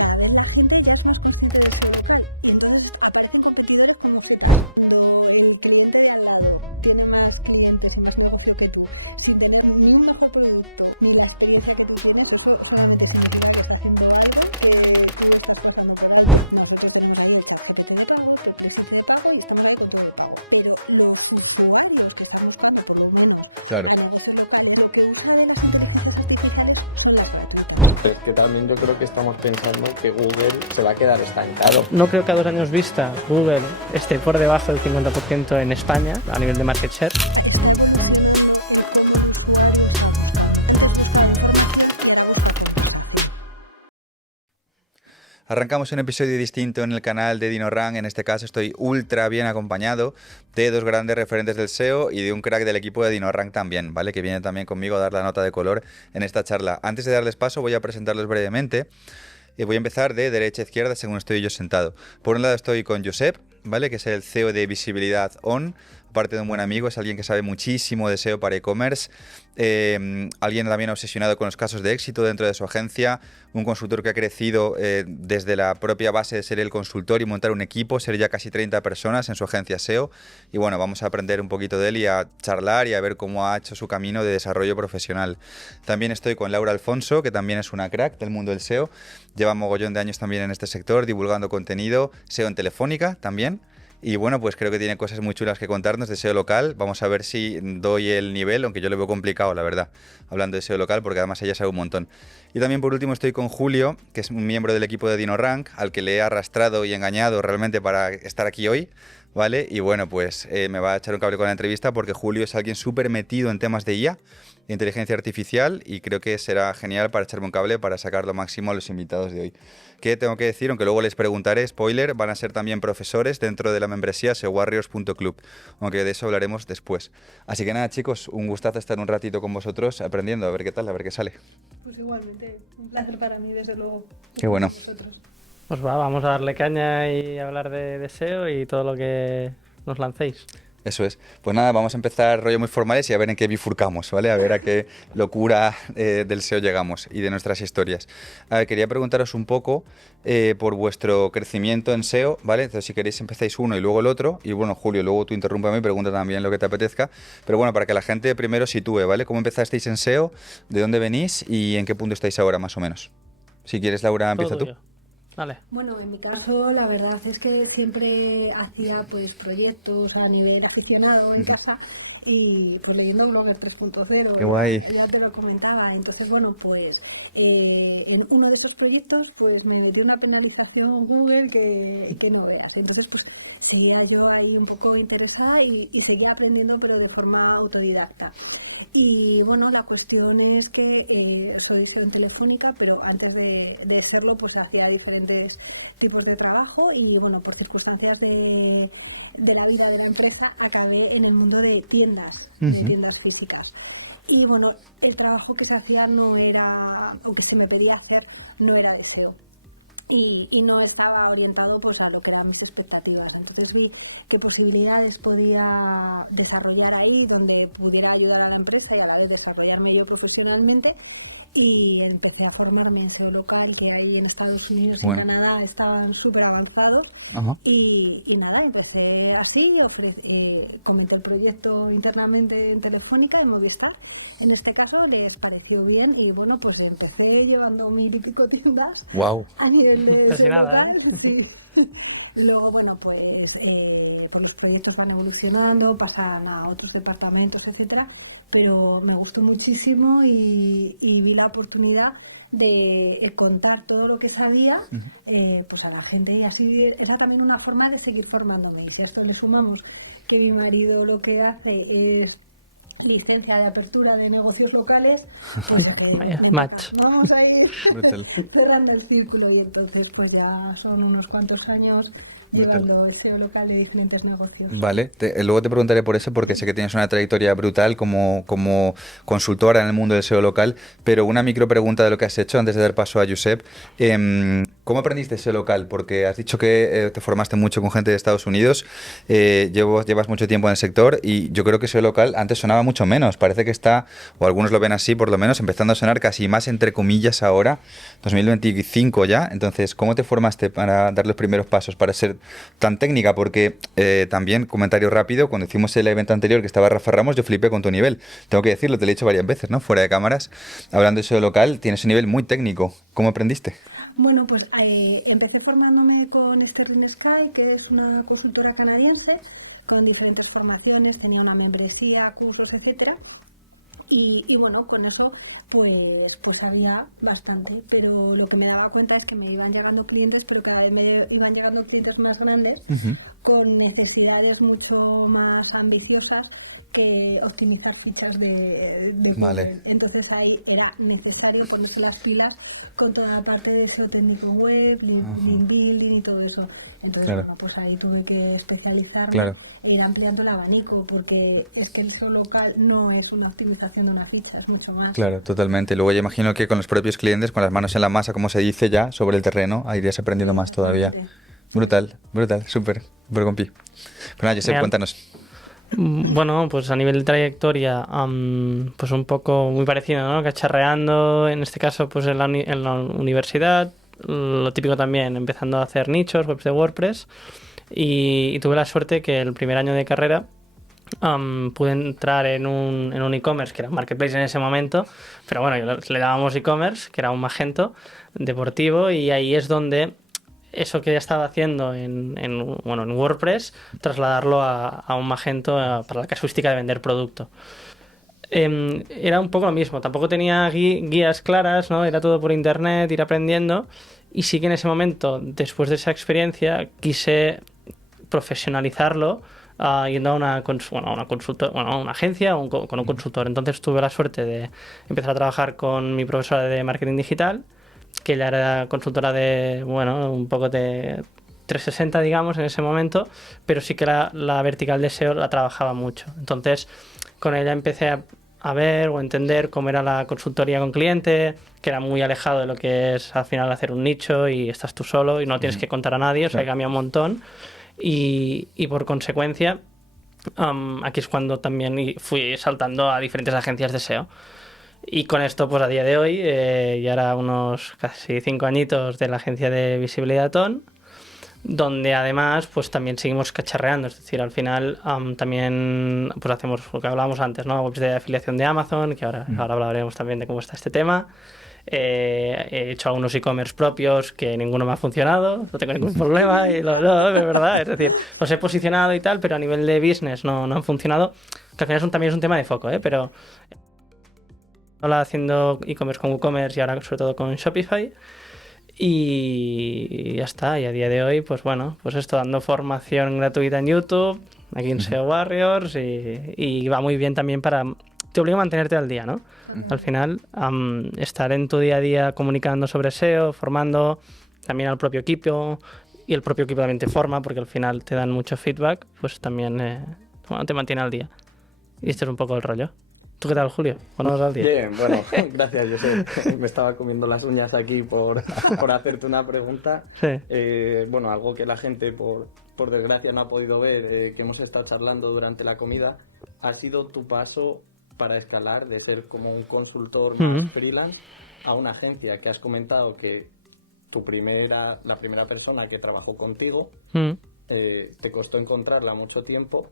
cada vez la gente ya es más consciente del SEO local y entonces aparecen competidores como setas. Cuando el cliente de al lado tiene más clientes y más negocio que tú, sin tener ni un mejor producto ni la experiencia que tú tienes, eso solamente significa que está haciendo algo que tú estás pasando por alto. Nosotros tenemos ahí el ChatGPT de pago, el Perplexity de pago y estamos ahí con todo de pago. Pero los usuarios que están buscando, por lo menos, a negocios locales, lo que usa de las inteligencias artificiales son las gratuitas. Es que también yo creo que estamos pensando que Google se va a quedar estancado. No creo que a 2 años vista Google esté por debajo del 50% en España a nivel de market share. Está evolucionando el cómo el usuario está buscando. Antes buscaba información y ahora busca conversación. Arrancamos un episodio distinto en el canal de DinoRank. En este caso estoy ultra bien acompañado de 2 grandes referentes del SEO y de un crack del equipo de DinoRank también, ¿vale? Que viene también conmigo a dar la nota de color en esta charla. Antes de darles paso voy a presentarlos brevemente. Y voy a empezar de derecha a izquierda según estoy yo sentado. Por un lado estoy con Josep, ¿vale? Que es el CEO de Visibilidad On. Aparte de un buen amigo, es alguien que sabe muchísimo de SEO para e-commerce, alguien también obsesionado con los casos de éxito dentro de su agencia, un consultor que ha crecido desde la propia base de ser el consultor y montar un equipo, ser ya casi 30 personas en su agencia SEO. Y bueno, vamos a aprender un poquito de él y a charlar y a ver cómo ha hecho su camino de desarrollo profesional. También estoy con Laura Alfonso, que también es una crack del mundo del SEO, lleva mogollón de años también en este sector, divulgando contenido, SEO en Telefónica también. Y bueno, pues creo que tiene cosas muy chulas que contarnos de SEO local. Vamos a ver si doy el nivel, aunque yo lo veo complicado, la verdad, hablando de SEO local, porque además ella sabe un montón. Y también por último estoy con Julio, que es un miembro del equipo de DinoRank, al que le he arrastrado y engañado realmente para estar aquí hoy, ¿vale? Y bueno, pues me va a echar un cable con la entrevista porque Julio es alguien súper metido en temas de IA, inteligencia artificial, y creo que será genial para echarme un cable para sacar lo máximo a los invitados de hoy. ¿Qué tengo que decir? Aunque luego les preguntaré, spoiler, van a ser también profesores dentro de la membresía seowarriors.club, aunque de eso hablaremos después. Así que nada, chicos, un gustazo estar un ratito con vosotros aprendiendo, a ver qué tal, a ver qué sale. Pues igualmente, un placer para mí, desde luego. Qué bueno. Con vosotros. Pues vamos a darle caña y hablar de SEO y todo lo que nos lancéis. Eso es. Pues nada, vamos a empezar rollo muy formales y a ver en qué bifurcamos, ¿vale? A ver a qué locura del SEO llegamos y de nuestras historias. A ver, quería preguntaros un poco por vuestro crecimiento en SEO, ¿vale? Entonces, si queréis empezáis uno y luego el otro. Y bueno, Julio, luego tú interrúmpeme y pregunta también lo que te apetezca. Pero bueno, para que la gente primero sitúe, ¿vale? ¿Cómo empezasteis en SEO? ¿De dónde venís? ¿Y en qué punto estáis ahora, más o menos? Si quieres, Laura, empieza tú. Vale. Bueno, en mi caso la verdad es que siempre hacía pues proyectos a nivel aficionado en casa y pues leyendo Blogger 3.0, Qué guay. ya te lo comentaba. Entonces, bueno, pues en uno de esos proyectos pues me metí una penalización Google que no veas. Entonces, pues seguía yo ahí un poco interesada y seguía aprendiendo, pero de forma autodidacta. Y bueno, la cuestión es que soy SEO en Telefónica, pero antes de serlo pues hacía diferentes tipos de trabajo y bueno, por circunstancias de la vida de la empresa acabé en el mundo de tiendas, de tiendas físicas. Y bueno, el trabajo que se hacía no era, o que se me pedía hacer, no era de SEO. Y no estaba orientado pues a lo que eran mis expectativas. Entonces vi qué posibilidades podía desarrollar ahí donde pudiera ayudar a la empresa y a la vez desarrollarme yo profesionalmente, y empecé a formarme en SEO local, que ahí en Estados Unidos y en Canadá estaban súper avanzados. Y nada, empecé así, comenté el proyecto internamente en Telefónica, en Movistar. En este caso les pareció bien y bueno, pues empecé llevando 1000 y pico tiendas a nivel de SEO local, sí. Luego, bueno, pues los proyectos van evolucionando, pasan a otros departamentos, etcétera, pero me gustó muchísimo y vi la oportunidad de contar todo lo que sabía pues a la gente, y así era también una forma de seguir formándome. Y si a esto le sumamos que mi marido lo que hace es licencia de apertura de negocios locales, pues ya que ven para acá, vamos a ir cerrando el círculo, y entonces pues ya son unos cuantos años llevando el SEO local de diferentes negocios. Vale, luego te preguntaré por eso, porque sé que tienes una trayectoria brutal como consultora en el mundo del SEO local, pero una micro pregunta de lo que has hecho antes de dar paso a Josep. ¿Cómo aprendiste SEO local? Porque has dicho que te formaste mucho con gente de Estados Unidos, llevas mucho tiempo en el sector, y yo creo que SEO local antes sonaba muy mucho menos. Parece que está, o algunos lo ven así por lo menos, empezando a sonar casi más entre comillas ahora, 2025 ya. Entonces, ¿cómo te formaste para dar los primeros pasos, para ser tan técnica? Porque también, comentario rápido, cuando hicimos el evento anterior que estaba Rafa Ramos, yo flipé con tu nivel. Tengo que decirlo, te lo he dicho varias veces, ¿no? Fuera de cámaras, hablando de SEO local, tienes un nivel muy técnico. ¿Cómo aprendiste? Bueno, pues empecé formándome con Sterling Sky, que es una consultora canadiense, con diferentes formaciones, tenía una membresía, cursos, etcétera. Y bueno, con eso pues había bastante, pero lo que me daba cuenta es que me iban llegando clientes, pero cada vez me iban llegando clientes más grandes, con necesidades mucho más ambiciosas que optimizar fichas de Google. Vale. Entonces ahí era necesario ponerse las pilas con toda la parte de SEO técnico en web, link building y todo eso. Entonces, Claro. bueno, pues ahí tuve que especializarme Claro. e ir ampliando el abanico, porque es que el SEO local no es una optimización de una ficha, es mucho más. Claro, totalmente. Luego yo imagino que con los propios clientes, con las manos en la masa, como se dice ya, sobre el terreno, ahí irías aprendiendo más todavía. Exactamente. Brutal, brutal, súper compi. Pues nada, Josep, Genial. cuéntanos. Bueno, pues a nivel de trayectoria, pues un poco muy parecido, ¿no? Cacharreando, en este caso, pues en en la universidad, lo típico también, empezando a hacer nichos, webs de WordPress, y tuve la suerte que el primer año de carrera pude entrar en un e-commerce, que era un marketplace en ese momento, pero bueno, le dábamos e-commerce, que era un Magento deportivo, y ahí es donde eso que ya estaba haciendo en WordPress, trasladarlo a un Magento para la casuística de vender producto. Era un poco lo mismo, tampoco tenía guías claras, ¿no? Era todo por internet, ir aprendiendo, y sí que en ese momento, después de esa experiencia, quise profesionalizarlo yendo a una agencia o con un consultor. Entonces tuve la suerte de empezar a trabajar con mi profesora de marketing digital, que ella era consultora de, bueno, un poco de 360, digamos, en ese momento, pero sí que la vertical de SEO la trabajaba mucho. Entonces, con ella empecé a ver o entender cómo era la consultoría con cliente, que era muy alejado de lo que es al final hacer un nicho y estás tú solo y no tienes que contar a nadie, o sea, cambia un montón. Y por consecuencia, aquí es cuando también fui saltando a diferentes agencias de SEO. Y con esto, pues a día de hoy, ya era unos casi 5 añitos de la agencia de visibilidad TON, donde además pues también seguimos cacharreando, es decir, al final también pues hacemos lo que hablábamos antes, ¿no? Webs de afiliación de Amazon, que ahora hablaremos también de cómo está este tema. He hecho algunos e-commerce propios que ninguno me ha funcionado, no tengo ningún problema, y no, de verdad, es decir, los he posicionado y tal, pero a nivel de business no han funcionado, que al final también es un tema de foco, pero ahora haciendo e-commerce con WooCommerce y ahora sobre todo con Shopify, y ya está. Y a día de hoy, pues bueno, pues esto, dando formación gratuita en YouTube, aquí en SEO Warriors, y va muy bien también te obliga a mantenerte al día, ¿no? Total. Al final, estar en tu día a día comunicando sobre SEO, formando también al propio equipo, y el propio equipo también te forma, porque al final te dan mucho feedback, pues también te mantiene al día. Y este es un poco el rollo. ¿Tú qué tal, Julio? ¿Cuándo vas al día? Bien, bueno, gracias, Josep. Me estaba comiendo las uñas aquí por hacerte una pregunta. Sí. Bueno, algo que la gente, por desgracia, no ha podido ver, que hemos estado charlando durante la comida, ha sido tu paso para escalar de ser como un consultor más freelance a una agencia, que has comentado que la primera persona que trabajó contigo, te costó encontrarla mucho tiempo,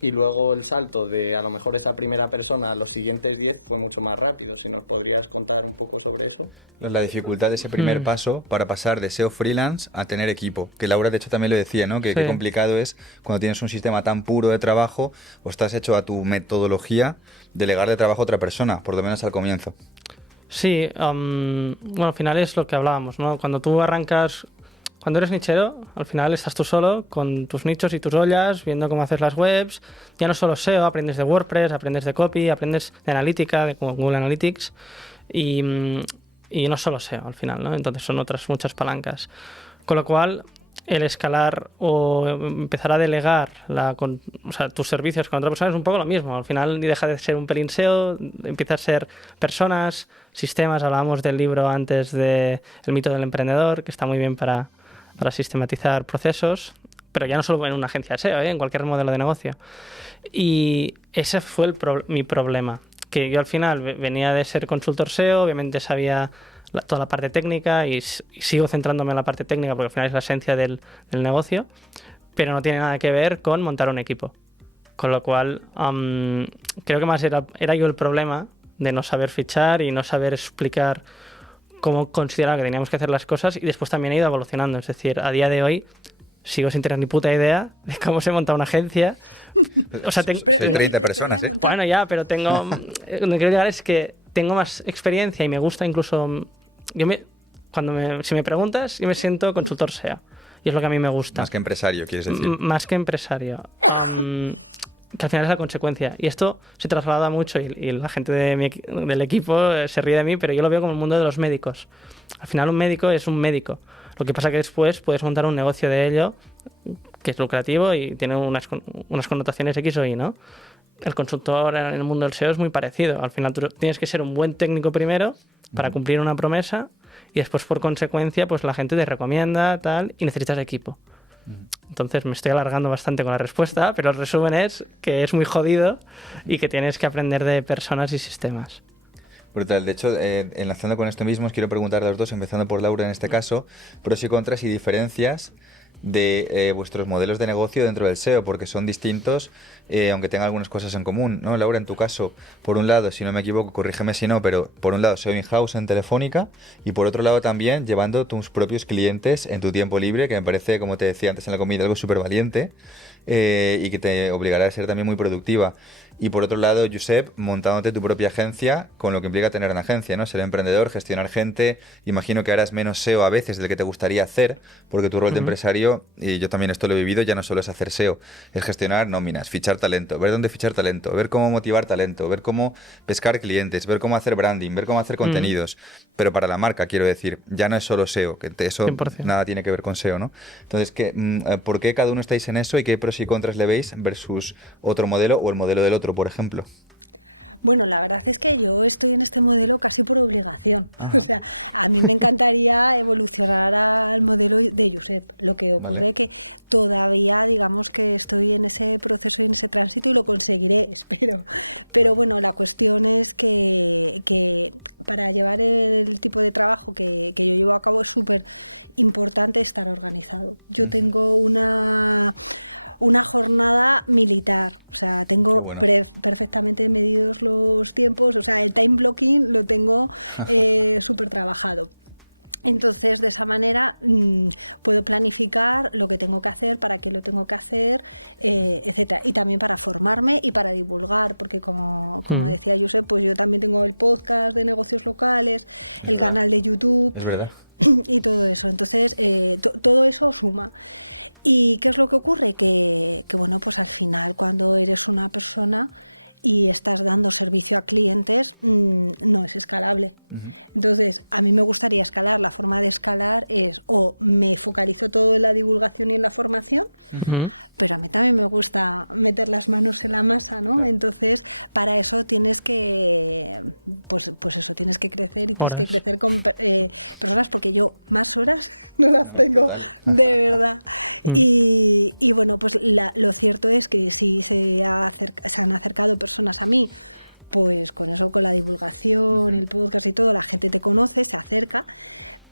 y luego el salto de a lo mejor esa primera persona a los siguientes 10 fue mucho más rápido. Si nos podrías contar un poco sobre eso. La dificultad de ese primer paso para pasar de SEO freelance a tener equipo. Que Laura, de hecho, también lo decía, ¿no? Que Sí. qué complicado es cuando tienes un sistema tan puro de trabajo o estás hecho a tu metodología, delegar de trabajo a otra persona, por lo menos al comienzo. Sí, bueno, al final es lo que hablábamos, ¿no? Cuando tú arrancas, cuando eres nichero, al final estás tú solo con tus nichos y tus ollas, viendo cómo hacer las webs. Ya no solo SEO, aprendes de WordPress, aprendes de copy, aprendes de analítica, de Google Analytics, y no solo SEO al final, ¿no? Entonces son otras muchas palancas. Con lo cual, el escalar o empezar a delegar tus servicios con otra persona es un poco lo mismo. Al final deja de ser un pelín SEO, empieza a ser personas, sistemas. Hablábamos del libro antes de El mito del emprendedor, que está muy bien para sistematizar procesos. pero ya no solo en una agencia de SEO, en cualquier modelo de negocio. Y ese fue mi problema, que yo al final venía de ser consultor SEO, obviamente sabía toda la parte técnica y sigo centrándome en la parte técnica porque al final es la esencia del negocio, pero no tiene nada que ver con montar un equipo. Con lo cual, creo que más era yo el problema de no saber fichar y no saber explicar cómo consideraba que teníamos que hacer las cosas, y después también he ido evolucionando. Es decir, a día de hoy sigo sin tener ni puta idea de cómo se monta una agencia. O sea, Soy 30 personas, ¿eh? Bueno, ya, pero tengo... Donde quiero llegar es que tengo más experiencia y me gusta incluso... Si me preguntas, yo me siento consultor SEO. Y es lo que a mí me gusta. Más que empresario, quieres decir. Más que empresario. Que al final es la consecuencia. Y esto se traslada mucho y la gente del equipo se ríe de mí, pero yo lo veo como el mundo de los médicos. Al final un médico es un médico. Lo que pasa que después puedes montar un negocio de ello que es lucrativo y tiene unas connotaciones X o Y, ¿no? El consultor en el mundo del SEO es muy parecido. Al final tú tienes que ser un buen técnico primero para cumplir una promesa y después, por consecuencia, pues la gente te recomienda, tal, y necesitas equipo. Entonces me estoy alargando bastante con la respuesta, pero el resumen es que es muy jodido y que tienes que aprender de personas y sistemas. Brutal. De hecho, enlazando con esto mismo, os quiero preguntar a los dos, empezando por Laura en este caso, pros y contras y diferencias de vuestros modelos de negocio dentro del SEO, porque son distintos, aunque tengan algunas cosas en común, ¿no? Laura, en tu caso, por un lado, si no me equivoco, corrígeme si no, pero por un lado SEO in-house en Telefónica y por otro lado también llevando tus propios clientes en tu tiempo libre, que me parece, como te decía antes en la comida, algo súper valiente y que te obligará a ser también muy productiva. Y por otro lado, Josep, montándote tu propia agencia, con lo que implica tener una agencia, ¿no? Ser emprendedor, gestionar gente. Imagino que harás menos SEO a veces del que te gustaría hacer, porque tu rol de empresario, y yo también esto lo he vivido, ya no solo es hacer SEO, es gestionar nóminas, fichar talento, ver dónde fichar talento, ver cómo motivar talento, ver cómo pescar clientes, ver cómo hacer branding, ver cómo hacer contenidos. Pero para la marca, quiero decir, ya no es solo SEO, que eso 100%. Nada tiene que ver con SEO, ¿no? Entonces, ¿por qué cada uno estáis en eso y qué pros y contras le veis versus otro modelo o el modelo del otro, por ejemplo? Bueno, la verdad es que yo estoy en este modelo casi por obligación. O sea, a mí me encantaría evolucionar al modelo de Josep. Lo que ocurre que todavía, digamos que estoy en ese proceso y en ese tránsito y lo conseguiré, espero. Pero bueno, la cuestión es que para llevar el tipo de trabajo que yo llevo a cabo es súper importante estar organizado. Yo tengo una jornada militar, o sea, tengo perfectamente medidos los tiempos, o sea, el time blocking lo tengo súper trabajado. Entonces, de esa manera puedo planificar lo que tengo que hacer, para qué lo tengo que hacer, etcétera. Y también para formarme y para divulgar, porque como decía Josep, pues yo también tengo el podcast de negocios locales, el canal de YouTube. Es verdad. Y todo eso. Entonces, todo eso suma. ¿Y qué es lo que ocurre? Que bueno, pues al final, cuando eres una persona y estás dando servicio a clientes, no es escalable. Entonces, a mí me gustaría escalar. La forma de escalar es o me focalizo todo en la divulgación y en la formación, pero a mí también me gusta meter las manos en la masa, ¿no? Entonces, para eso tienes que, pues eso, tienes que crecer y tienes que crecer con personas, porque yo más horas no las tengo, de verdad. Y bueno, pues lo cierto es que sí se han acercado personas a mí, pues con eso, con la divulgación, el podcast y todo, la gente te conoce, se acerca,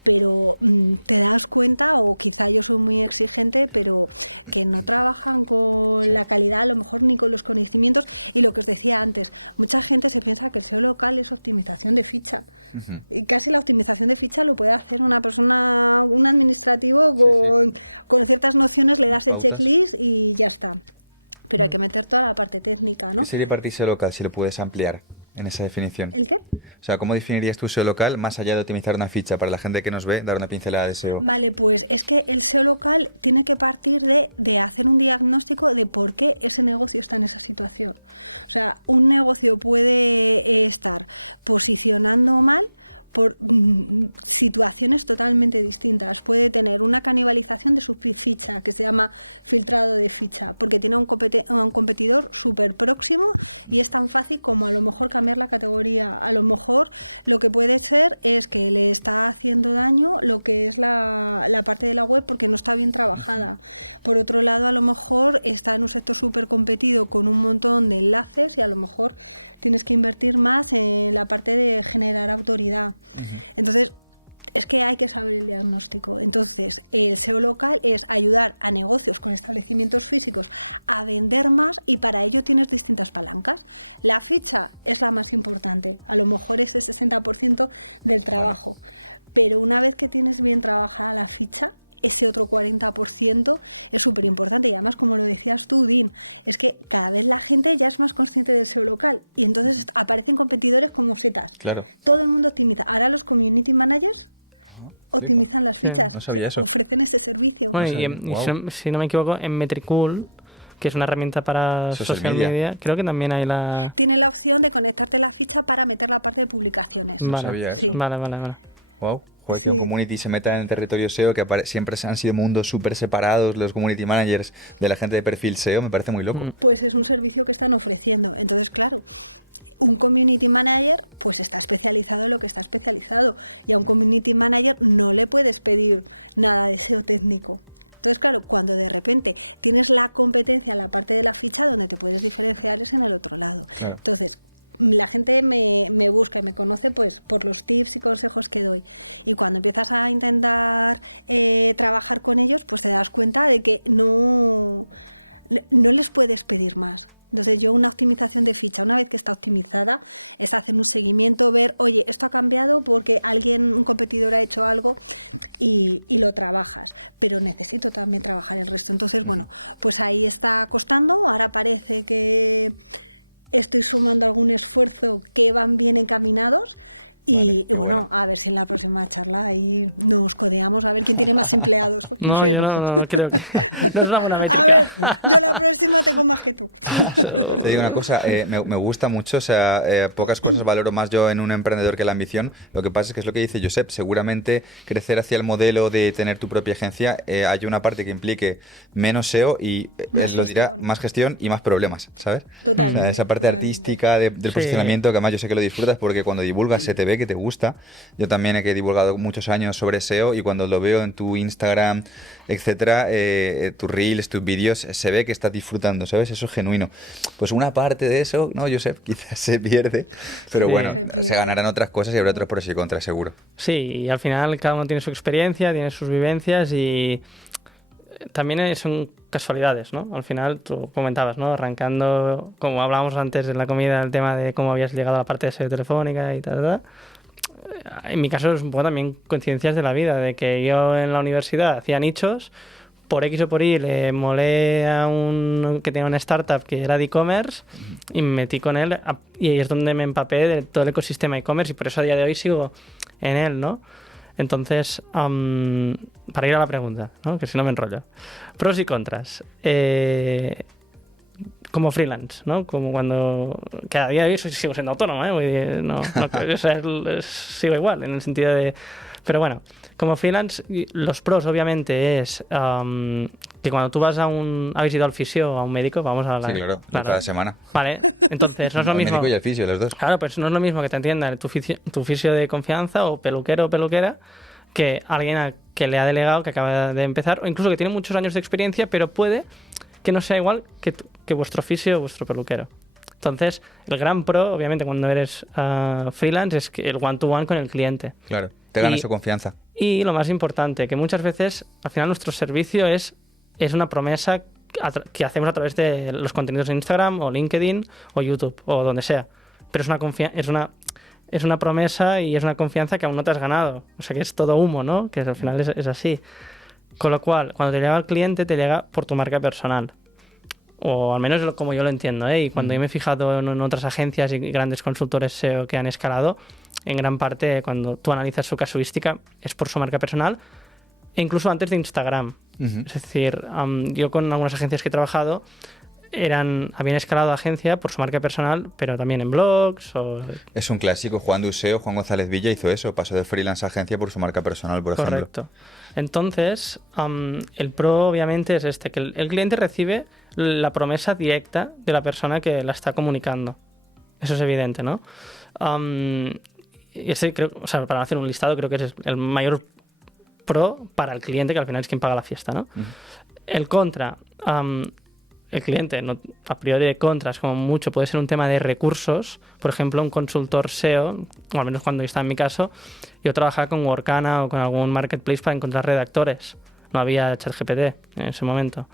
pero te das cuenta, o quizá yo soy muy exigente, pero que no trabajan con la calidad, a lo mejor ni con los conocimientos. Y lo que os decía antes, mucha gente se piensa que el SEO local es optimización de ficha. Y casi la optimización de ficha lo puede hacer una persona, un administrativo con ciertas nociones, le das el checklist y ya está. Pero hay que meter toda la parte técnica, ¿no? ¿Qué sería para ti SEO local, si lo puedes ampliar en esa definición? ¿El qué? O sea, ¿cómo definirías tu SEO local más allá de optimizar una ficha? Para la gente que nos ve, dar una pincelada de SEO. Vale, pues es que el SEO local tiene que partir de hacer un diagnóstico de por qué ese negocio está en esa situación. O sea, un negocio puede estar posicionando mal por situaciones totalmente distintas. Puede tener una canibalización de su ficha, que se llama filtrado de ficha, porque tiene a un competidor súper próximo y es tan fácil como a lo mejor cambiar la categoría. A lo mejor lo que puede ser es que le está haciendo daño lo que es la parte de la web porque no está bien trabajada. Por otro lado, a lo mejor está en un sector súper competido con un montón de enlaces y a lo mejor tienes que invertir más en la parte de generar autoridad. Entonces, es que hay que saber el diagnóstico. Entonces, el SEO local es ayudar a negocios con establecimientos físicos a vender más y para ello tienes distintas palancas. La ficha es la más importante, a lo mejor es el 60% del trabajo, pero una vez que tienes bien trabajada la ficha, ese otro 40% es súper importante y además, como lo decías tú, Dean, es que cada vez la gente ya es más consciente del SEO local y entonces aparecen competidores como setas. Claro. Todo el mundo optimiza. Ahora los community managers optimizan las fichas, no sabía eso. ofrecen ese servicio. Bueno, y si no me equivoco, en Metricool, que es una herramienta para social media, creo que también hay la... Tiene la opción de conectarte la ficha para meter la parte de publicaciones. Vale, sí. Vale. Wow. Joder, que un community se meta en el territorio SEO, que siempre han sido mundos súper separados, los community managers de la gente de perfil SEO, me parece muy loco. Pues es un servicio que están ofreciendo. Entonces, claro, un community manager pues está especializado en lo que está especializado y a un community manager no le puedes pedir nada de SEO técnico. Entonces, claro, cuando de repente tienes la competencia en la parte de la ficha, donde te puedes diferenciar es en el otro lado. Claro. Entonces, la gente me busca y me conoce pues por los tips y consejos que doy. Y cuando empiezas a intentar trabajar con ellos, pues te das cuenta de que no les puedes pedir más. Entonces yo una optimización de ficha, una vez que está optimizada, es hacer un seguimiento, ver, oye, esto ha cambiado porque un competidor ha hecho algo y lo trabajas, pero necesito también trabajar el resto. Entonces, bueno, pues ahí está costando, ahora parece que estoy sumando algún esfuerzo que van bien encaminados. Y bueno, a ver si en la próxima charla ahí nos codeamos a ver quién tiene más empleados. No, yo no creo que no es una buena métrica. A ver, yo la próxima tengo más que tú. Te digo una cosa, me gusta mucho, o sea, pocas cosas valoro más yo en un emprendedor que la ambición. Lo que pasa es que es lo que dice Josep, seguramente crecer hacia el modelo de tener tu propia agencia, hay una parte que implique menos SEO y más gestión y más problemas, ¿sabes? Totalmente. O sea, esa parte artística del posicionamiento, que además yo sé que lo disfrutas porque cuando divulgas se te ve que te gusta. Yo también he divulgado muchos años sobre SEO y cuando lo veo en tu Instagram, etcétera, tus reels, tus vídeos, se ve que estás disfrutando, ¿sabes? Eso es genuino. Pues una parte de eso, no, Josep, quizás se pierde, pero sí, bueno, se ganarán otras cosas y habrá otros pros y contras, seguro. Sí, y al final cada uno tiene su experiencia, tiene sus vivencias y también son casualidades, ¿no? Al final tú comentabas, ¿no? Arrancando, como hablábamos antes en la comida, el tema de cómo habías llegado a la parte de SEO telefónica y tal. En mi caso es un poco también coincidencias de la vida, de que yo en la universidad hacía nichos, por X o por Y le molé a un que tenía una startup que era de e-commerce y me metí con él y ahí es donde me empapé de todo el ecosistema e-commerce y por eso a día de hoy sigo en él, ¿no? Entonces, para ir a la pregunta, ¿no? Que si no me enrollo. Pros y contras. Como freelance, ¿no? Como cuando... Que a día de hoy sigo siendo autónomo, ¿eh? O sea, sigo igual, en el sentido de... Pero bueno, como freelance, los pros obviamente es que cuando tú vas ¿habéis ido al fisio o a un médico? Vamos a hablar. Sí, claro, cada semana. Vale, entonces no es lo mismo... El médico y el fisio, los dos. Claro, pues no es lo mismo que te entienda tu fisio de confianza o peluquero o peluquera que alguien que le ha delegado, que acaba de empezar, o incluso que tiene muchos años de experiencia, pero puede que no sea igual que vuestro fisio o vuestro peluquero. Entonces, el gran pro, obviamente, cuando eres freelance, es que el one-to-one con el cliente. Claro, te gana su confianza. Y lo más importante, que muchas veces, al final, nuestro servicio es una promesa que hacemos a través de los contenidos de Instagram o LinkedIn o YouTube o donde sea. Pero es una promesa y es una confianza que aún no te has ganado. O sea, que es todo humo, ¿no? Que al final es así. Con lo cual, cuando te llega el cliente, te llega por tu marca personal. O al menos como yo lo entiendo, ¿eh? Y cuando yo me he fijado en otras agencias y grandes consultores SEO que han escalado, en gran parte, cuando tú analizas su casuística, es por su marca personal, e incluso antes de Instagram. Es decir, yo con algunas agencias que he trabajado, habían escalado agencia por su marca personal, pero también en blogs o... Es un clásico. Juan Duseo, Juan González Villa hizo eso. Pasó de freelance a agencia por su marca personal, por ejemplo. Correcto. Entonces, el pro obviamente es que el cliente recibe la promesa directa de la persona que la está comunicando. Eso es evidente, ¿no? Y creo, o sea, para hacer un listado, creo que ese es el mayor pro para el cliente, que al final es quien paga la fiesta, ¿no? El contra, el cliente, no, a priori de contras, como mucho, puede ser un tema de recursos. Por ejemplo, un consultor SEO, o al menos cuando yo estaba en mi caso, yo trabajaba con Workana o con algún marketplace para encontrar redactores. No había ChatGPT en ese momento.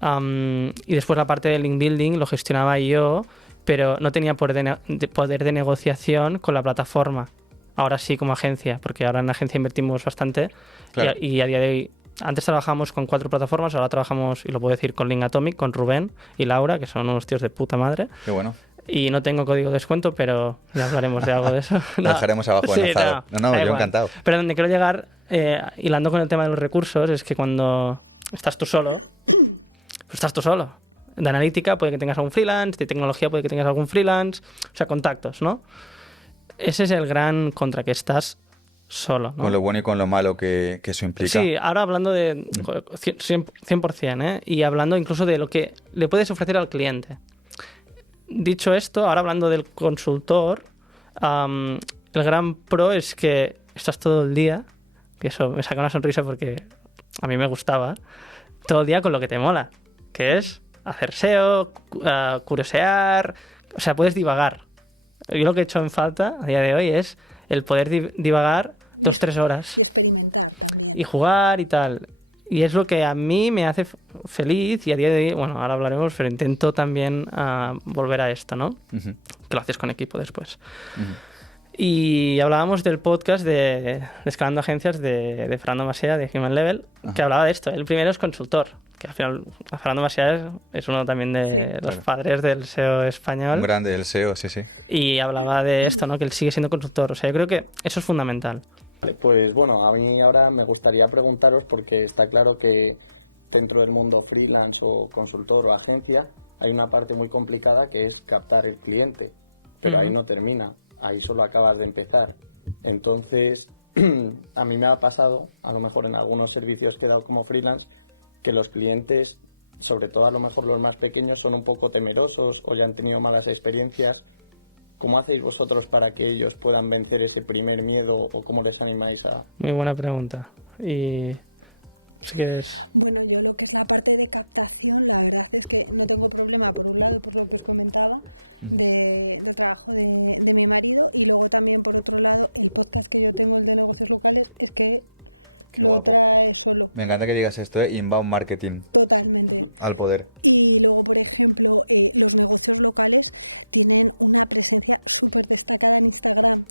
Y después la parte de link building lo gestionaba yo, pero no tenía poder de negociación con la plataforma. Ahora sí como agencia, porque ahora en agencia invertimos bastante. Claro. Y a día de hoy, antes trabajábamos con 4 plataformas, ahora trabajamos, y lo puedo decir, con Link Atomic, con Rubén y Laura, que son unos tíos de puta madre. Qué bueno. Y no tengo código de descuento, pero ya hablaremos de algo de eso. Lo dejaremos abajo enlazado. No, yo encantado. Pero donde quiero llegar, hilando con el tema de los recursos, es que cuando estás tú solo, pues estás tú solo. De analítica puede que tengas algún freelance, de tecnología puede que tengas algún freelance, o sea, contactos, ¿no? Ese es el gran contra, que estás solo, ¿no? Con lo bueno y con lo malo que eso implica. Sí, ahora hablando de 100%, ¿eh? Y hablando incluso de lo que le puedes ofrecer al cliente. Dicho esto, ahora hablando del consultor, el gran pro es que estás todo el día, y eso me saca una sonrisa porque a mí me gustaba, todo el día con lo que te mola, que es hacer SEO, curiosear, o sea, puedes divagar. Yo lo que he hecho en falta a día de hoy es el poder divagar 2-3 horas. Y experimentar también. Y jugar y tal. Y es lo que a mí me hace feliz, y a día de hoy, bueno, ahora hablaremos, pero intento también volver a esto, ¿no? Que lo haces con equipo después. Y hablábamos del podcast de Escalando Agencias de Fernando Masía, de Human Level, que hablaba de esto. El primero es consultor, que al final Fernando Masía es uno también de los padres del SEO español. Un grande del SEO, sí. Y hablaba de esto, ¿no? Que él sigue siendo consultor. O sea, yo creo que eso es fundamental. Pues bueno, a mí ahora me gustaría preguntaros, porque está claro que dentro del mundo freelance o consultor o agencia hay una parte muy complicada que es captar el cliente, pero ahí no termina, ahí solo acabas de empezar. Entonces, a mí me ha pasado, a lo mejor en algunos servicios que he dado como freelance, que los clientes, sobre todo a lo mejor los más pequeños, son un poco temerosos o ya han tenido malas experiencias. ¿Cómo hacéis vosotros para que ellos puedan vencer ese primer miedo, o cómo les animáis a...? Muy buena pregunta. Y... Bueno, yo lo que es la parte de captación, la verdad es que no tengo problema, por un lado, por lo que os comentaba, del trabajo de mi marido, y luego también, por otro lado, el podcast que yo tengo, el de negocios locales, es que lo trae solo. Me encanta que digas esto, inbound marketing. Totalmente. Al poder. Y luego, por ejemplo, los negocios locales tienen una presencia súper destacada en Instagram.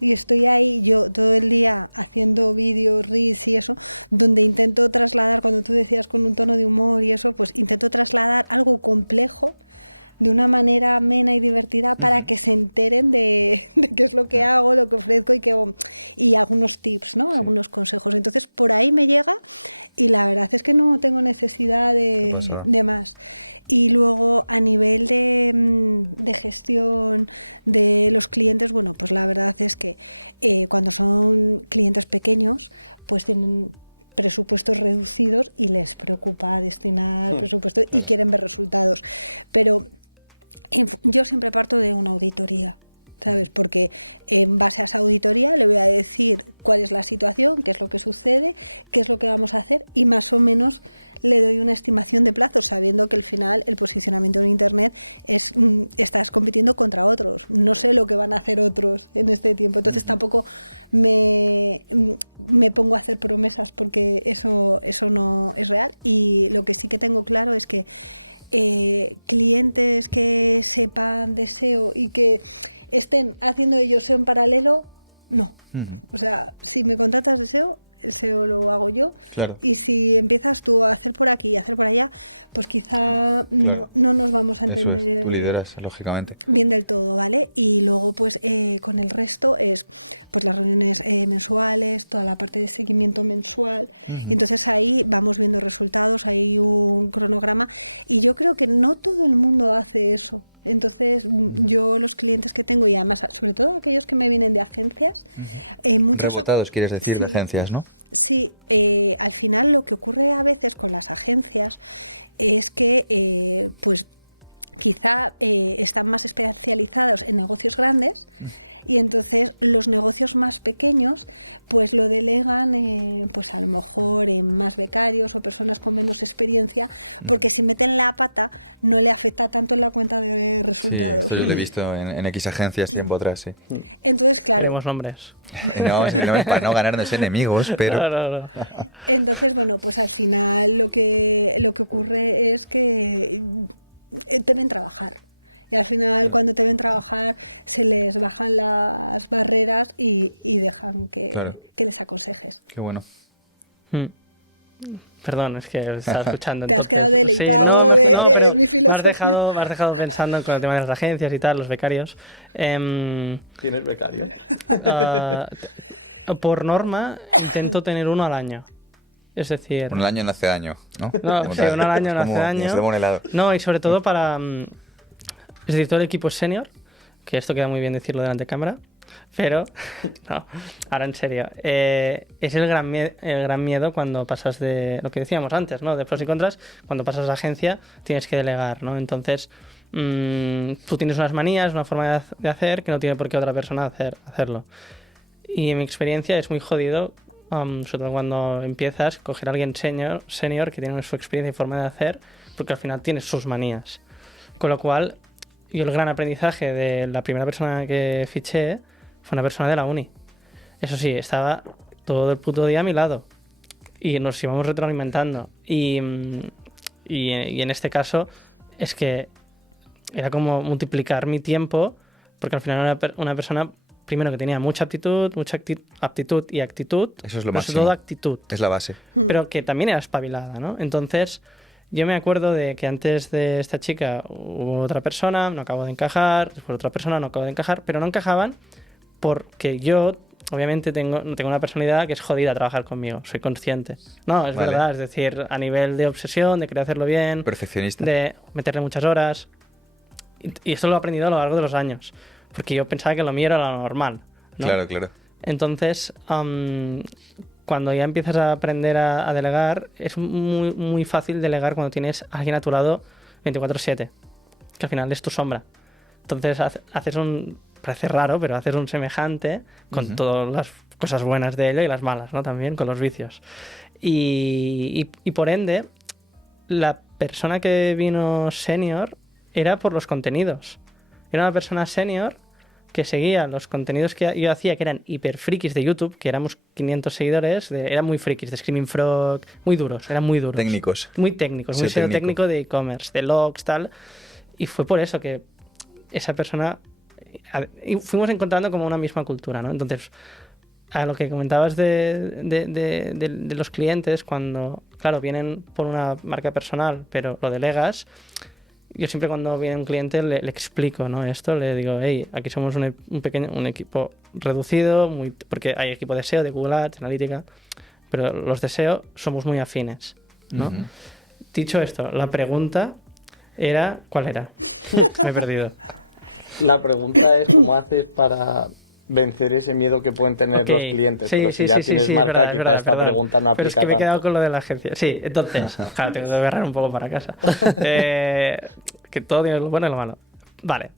Y estoy ahí yo todo el día haciendo vídeos, reels y eso, donde intento trasladar, cuando tú decías con un tono de humor y eso, pues intento trasladar algo complejo de una manera amena y divertida para que se enteren de qué es lo que hago, lo que ofrezco y algunos tips, ¿no? Algunos consejos. Entonces, por ahí me llega, y la verdad es que no tengo necesidad de más. Y luego, a nivel de gestión de los clientes, bueno, pues la verdad es que cuando son clientes pequeños, pues tienen presupuestos reducidos y les preocupa destinar presupuesto y quieren ver resultados. Pero yo siempre parto de una auditoría, ¿sabes? Porque en base a esa auditoría le voy a decir cuál es la situación, qué es lo que sucede, qué es lo que vamos a hacer, y más o menos le doy una estimación de plazos, sabiendo que al final el posicionamiento en Internet estás compitiendo contra otros. No sé lo que van a hacer otros en este tiempo, entonces tampoco me pongo a hacer promesas, porque eso no es real. Y lo que sí que tengo claro es que clientes que sepan de SEO y que estén haciendo ellos SEO en paralelo, no. O sea, si me contratas de SEO, el SEO lo hago yo. Claro. Y si empiezas tú a hacer por aquí y a hacer por allá, pues quizá no nos vamos a Eso entender es, tú lideras, lógicamente. bien del todo, ¿vale? Y luego pues con el resto es pues las reuniones mensuales, toda la parte de seguimiento mensual. Y entonces ahí vamos viendo resultados, hay un cronograma y yo creo que no todo el mundo hace eso. Entonces yo los clientes que tengo y además sobre todo aquellos que me vienen de agencias, muchas Rebotados, quieres decir, de sí. agencias, ¿no? Sí, al final lo que ocurre a veces con las agencias es que pues quizá están más especializados en negocios grandes y entonces los negocios más pequeños pues lo delegan pues a lo mejor en más becarios o personas con menos experiencia, porque si meten la pata no le afecta tanto en la cuenta de resultados. Sí, esto yo lo he visto en X agencias tiempo atrás, sí. Entonces, claro, Tenemos nombres. No, simplemente para no ganarnos enemigos, pero... No. entonces bueno, pues al final lo que ocurre es que te ven trabajar. Y al final, cuando te ven trabajar, se les bajan las barreras y dejan que les aconsejes. Qué bueno. Perdón, es que estaba escuchando. Te has entonces. quedado deleitado Sí, de pero mi filosofía. Me has dejado pensando con el tema de las agencias y tal, los becarios. ¿Tienes becario? Por norma, intento tener uno al año. Es decir... Un año nace año, ¿no? No, Como sí, tal. uno al año Es nace como- año. nos damos un helado. No, y sobre todo para... Es decir, todo el equipo es senior, que esto queda muy bien decirlo delante de cámara, pero... No, ahora en serio. Es el gran miedo cuando pasas de... Lo que decíamos antes, ¿no? De pros y contras. Cuando pasas a agencia tienes que delegar, ¿no? Entonces, tú tienes unas manías, una forma de hacer que no tiene por qué otra persona hacerlo. Y en mi experiencia es muy jodido, sobre todo cuando empiezas, coger a alguien senior que tiene su experiencia y forma de hacer, porque al final tienes sus manías. Con lo cual, yo el gran aprendizaje de la primera persona que fiché fue una persona de la uni. Eso sí, estaba todo el puto día a mi lado y nos íbamos retroalimentando. Y en este caso es que era como multiplicar mi tiempo, porque al final era una persona... Primero que tenía mucha aptitud y actitud. Eso es lo pero máximo. sobre todo actitud. Es la base. Pero que también era espabilada, ¿no? Entonces, yo me acuerdo de que antes de esta chica hubo otra persona, no acabo de encajar, después otra persona, no acabo de encajar, pero no encajaban porque yo, obviamente, tengo una personalidad que es jodida a trabajar conmigo, soy consciente. No, es Vale. verdad, es decir, a nivel de obsesión, de querer hacerlo bien, Perfeccionista. de meterle muchas horas. Y esto lo he aprendido a lo largo de los años, porque yo pensaba que lo mío era lo normal, ¿no? Claro, claro. Entonces, cuando ya empiezas a aprender a delegar, es muy, muy fácil delegar cuando tienes a alguien a tu lado 24/7, que al final es tu sombra. Entonces, haces parece raro, pero haces un semejante con todas las cosas buenas de ello y las malas, ¿no? También con los vicios. Y por ende, la persona que vino senior era por los contenidos. Era una persona senior que seguía los contenidos que yo hacía, que eran hiper frikis de YouTube, que éramos 500 seguidores, eran muy frikis, de Screaming Frog, muy duros, eran muy duros. Técnicos. Muy técnicos, muy SEO SEO técnico de e-commerce, de logs, tal. Y fue por eso que esa persona... Y fuimos encontrando como una misma cultura, ¿no? Entonces, a lo que comentabas de los clientes, cuando, claro, vienen por una marca personal, pero lo delegas... Yo siempre cuando viene un cliente le explico, ¿no? Esto, le digo, hey, aquí somos un equipo reducido, porque hay equipo de SEO, de Google Ads, Analítica, pero los de SEO somos muy afines, ¿no? Dicho esto, la pregunta era, ¿cuál era? Me he perdido. La pregunta es cómo haces para vencer ese miedo que pueden tener Ok. los clientes. Sí, pero sí, si ya sí, tienes sí, marca, es quizá verdad, esta es verdad. pregunta no Pero es aplica que me he quedado tanto. con lo de la agencia. Sí, entonces, claro, tengo que agarrar un poco para casa. Que todo tiene lo bueno y lo malo. Vale.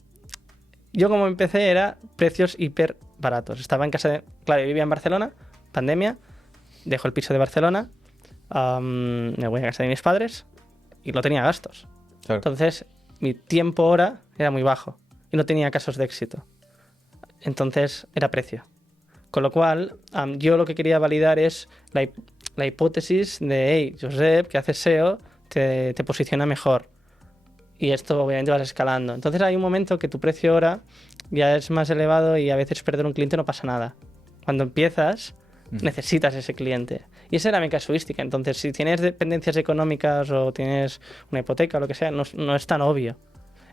Yo como empecé era precios hiper baratos. Estaba en casa de... Claro, yo vivía en Barcelona, pandemia, dejo el piso de Barcelona, me voy a casa de mis padres y no tenía gastos. Claro. Entonces, mi tiempo hora era muy bajo y no tenía casos de éxito. Entonces, era precio. Con lo cual, yo lo que quería validar es la hipótesis de, hey, Josep, que haces SEO, te posiciona mejor. Y esto obviamente vas escalando. Entonces hay un momento que tu precio hora ya es más elevado y a veces perder un cliente no pasa nada. Cuando empiezas, necesitas ese cliente. Y esa era mi casuística. Entonces, si tienes dependencias económicas o tienes una hipoteca o lo que sea, no es tan obvio.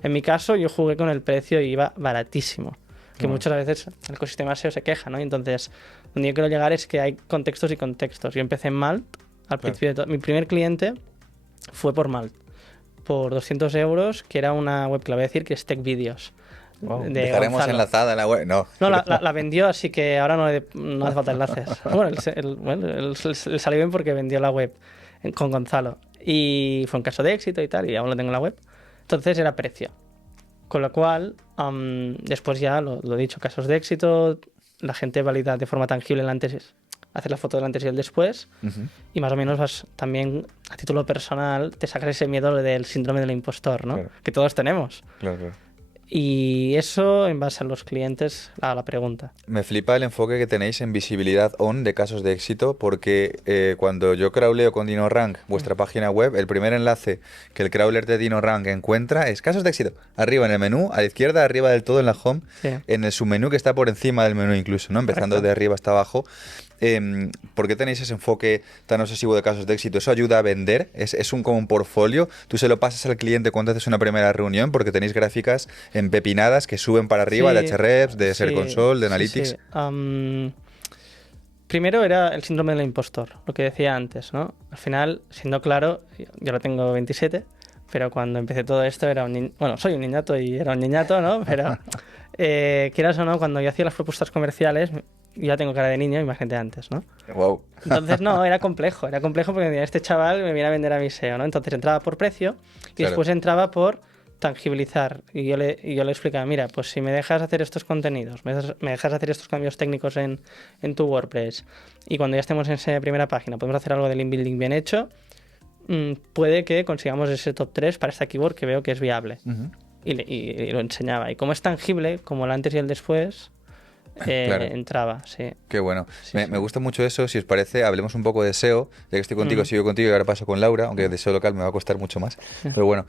En mi caso, yo jugué con el precio y iba baratísimo. Que muchas veces el ecosistema SEO se queja, ¿no? Entonces, donde yo quiero llegar es que hay contextos y contextos. Yo empecé en Malt, al principio de todo. Mi primer cliente fue por Malt, por 200 euros, que era una web que le voy a decir que es Tech Videos. Wow. Dejaremos enlazada en la web. No, la vendió, así que ahora no hace falta enlaces. Bueno, él salió bien porque vendió la web con Gonzalo. Y fue un caso de éxito y tal, y aún lo tengo en la web. Entonces era precio. Con lo cual, después ya lo he dicho, casos de éxito, la gente valida de forma tangible el antes, hacer la foto del antes y el después, y más o menos vas también, a título personal, te sacas ese miedo del síndrome del impostor, ¿no? Claro. Que todos tenemos. Claro. Y eso en base a los clientes, a la pregunta. Me flipa el enfoque que tenéis en visibilidad on de casos de éxito, porque cuando yo crawleo con DinoRank vuestra página web, el primer enlace que el crawler de DinoRank encuentra es casos de éxito. Arriba en el menú, a la izquierda, arriba del todo en la home, en el submenú que está por encima del menú incluso, ¿no? Empezando de arriba hasta abajo. ¿Por qué tenéis ese enfoque tan obsesivo de casos de éxito? ¿Eso ayuda a vender? ¿Es como un portfolio? ¿Tú se lo pasas al cliente cuando haces una primera reunión? Porque tenéis gráficas empepinadas que suben para arriba de Ahrefs, de Search Console, de Analytics. Primero era el síndrome del impostor, lo que decía antes, ¿no? Al final, siendo claro, yo lo tengo 27, pero cuando empecé todo esto era soy un niñato y era un niñato, ¿no? Pero quieras o no, cuando yo hacía las propuestas comerciales, ya tengo cara de niño, imagínate antes, ¿no? Wow. Entonces, era complejo porque este chaval me viene a vender a mi SEO, ¿no? Entonces entraba por precio y después entraba por tangibilizar. Y yo le explicaba, mira, pues si me dejas hacer estos contenidos, me dejas hacer estos cambios técnicos en tu WordPress, y cuando ya estemos en esa primera página podemos hacer algo de link building bien hecho, puede que consigamos ese top 3 para esta keyword que veo que es viable. Y lo enseñaba. Y como es tangible, como el antes y el después, entraba, sí. Qué bueno. Sí, me gusta mucho eso. Si os parece, hablemos un poco de SEO. Ya que estoy contigo, sigo contigo y ahora paso con Laura, aunque de SEO local me va a costar mucho más. Pero bueno,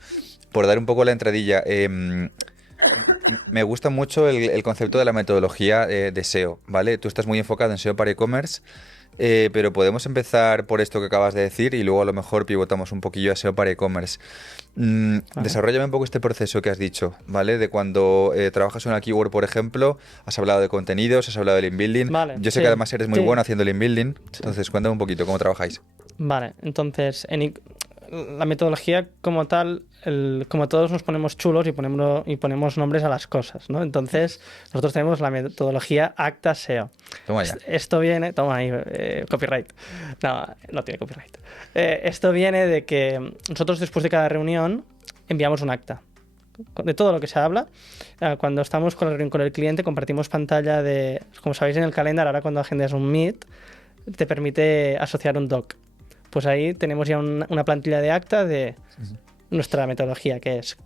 por dar un poco la entradilla, me gusta mucho el concepto de la metodología de SEO, ¿vale? Tú estás muy enfocado en SEO para e-commerce, pero podemos empezar por esto que acabas de decir y luego a lo mejor pivotamos un poquillo a SEO para e-commerce. Desarróllame un poco este proceso que has dicho, ¿vale? De cuando trabajas una keyword, por ejemplo, has hablado de contenidos, has hablado de link building. Vale, yo sé que además eres muy bueno haciendo link building, entonces cuéntame un poquito cómo trabajáis. Vale, entonces la metodología como tal, como todos nos ponemos chulos y ponemos nombres a las cosas, ¿no? Entonces nosotros tenemos la metodología Acta SEO. Toma ya. Esto viene, toma ahí, copyright. No tiene copyright. Esto viene de que nosotros después de cada reunión enviamos un acta de todo lo que se habla. Cuando estamos con la reunión con el cliente compartimos pantalla de, como sabéis en el calendar, ahora cuando agendas un Meet te permite asociar un doc. Pues ahí tenemos ya una plantilla de acta de nuestra metodología, que es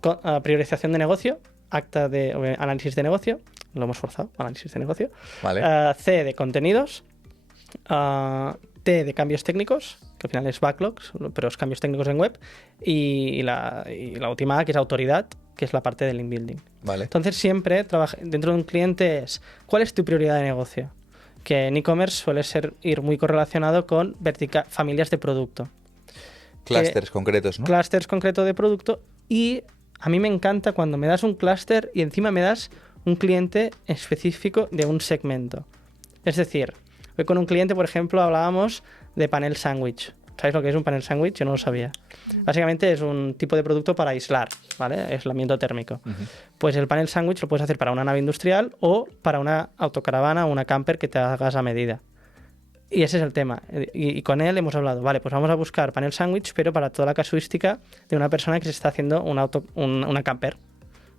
priorización de negocio, acta de análisis de negocio, lo hemos forzado, análisis de negocio, vale. C de contenidos, T de cambios técnicos, que al final es backlogs, pero es cambios técnicos en web, y la última A, que es autoridad, que es la parte del link building. Vale. Entonces siempre dentro de un cliente es, ¿cuál es tu prioridad de negocio? Que en e-commerce suele ir muy correlacionado con familias de producto. Clústeres concretos, ¿no? Clústeres concretos de producto. Y a mí me encanta cuando me das un clúster y encima me das un cliente específico de un segmento. Es decir, hoy con un cliente, por ejemplo, hablábamos de panel sándwich. ¿Sabéis lo que es un panel sándwich? Yo no lo sabía. Básicamente es un tipo de producto para aislar, ¿vale? Aislamiento térmico. Pues el panel sándwich lo puedes hacer para una nave industrial o para una autocaravana o una camper que te hagas a medida. Y ese es el tema. Y con él hemos hablado, vale, pues vamos a buscar panel sándwich, pero para toda la casuística de una persona que se está haciendo una camper,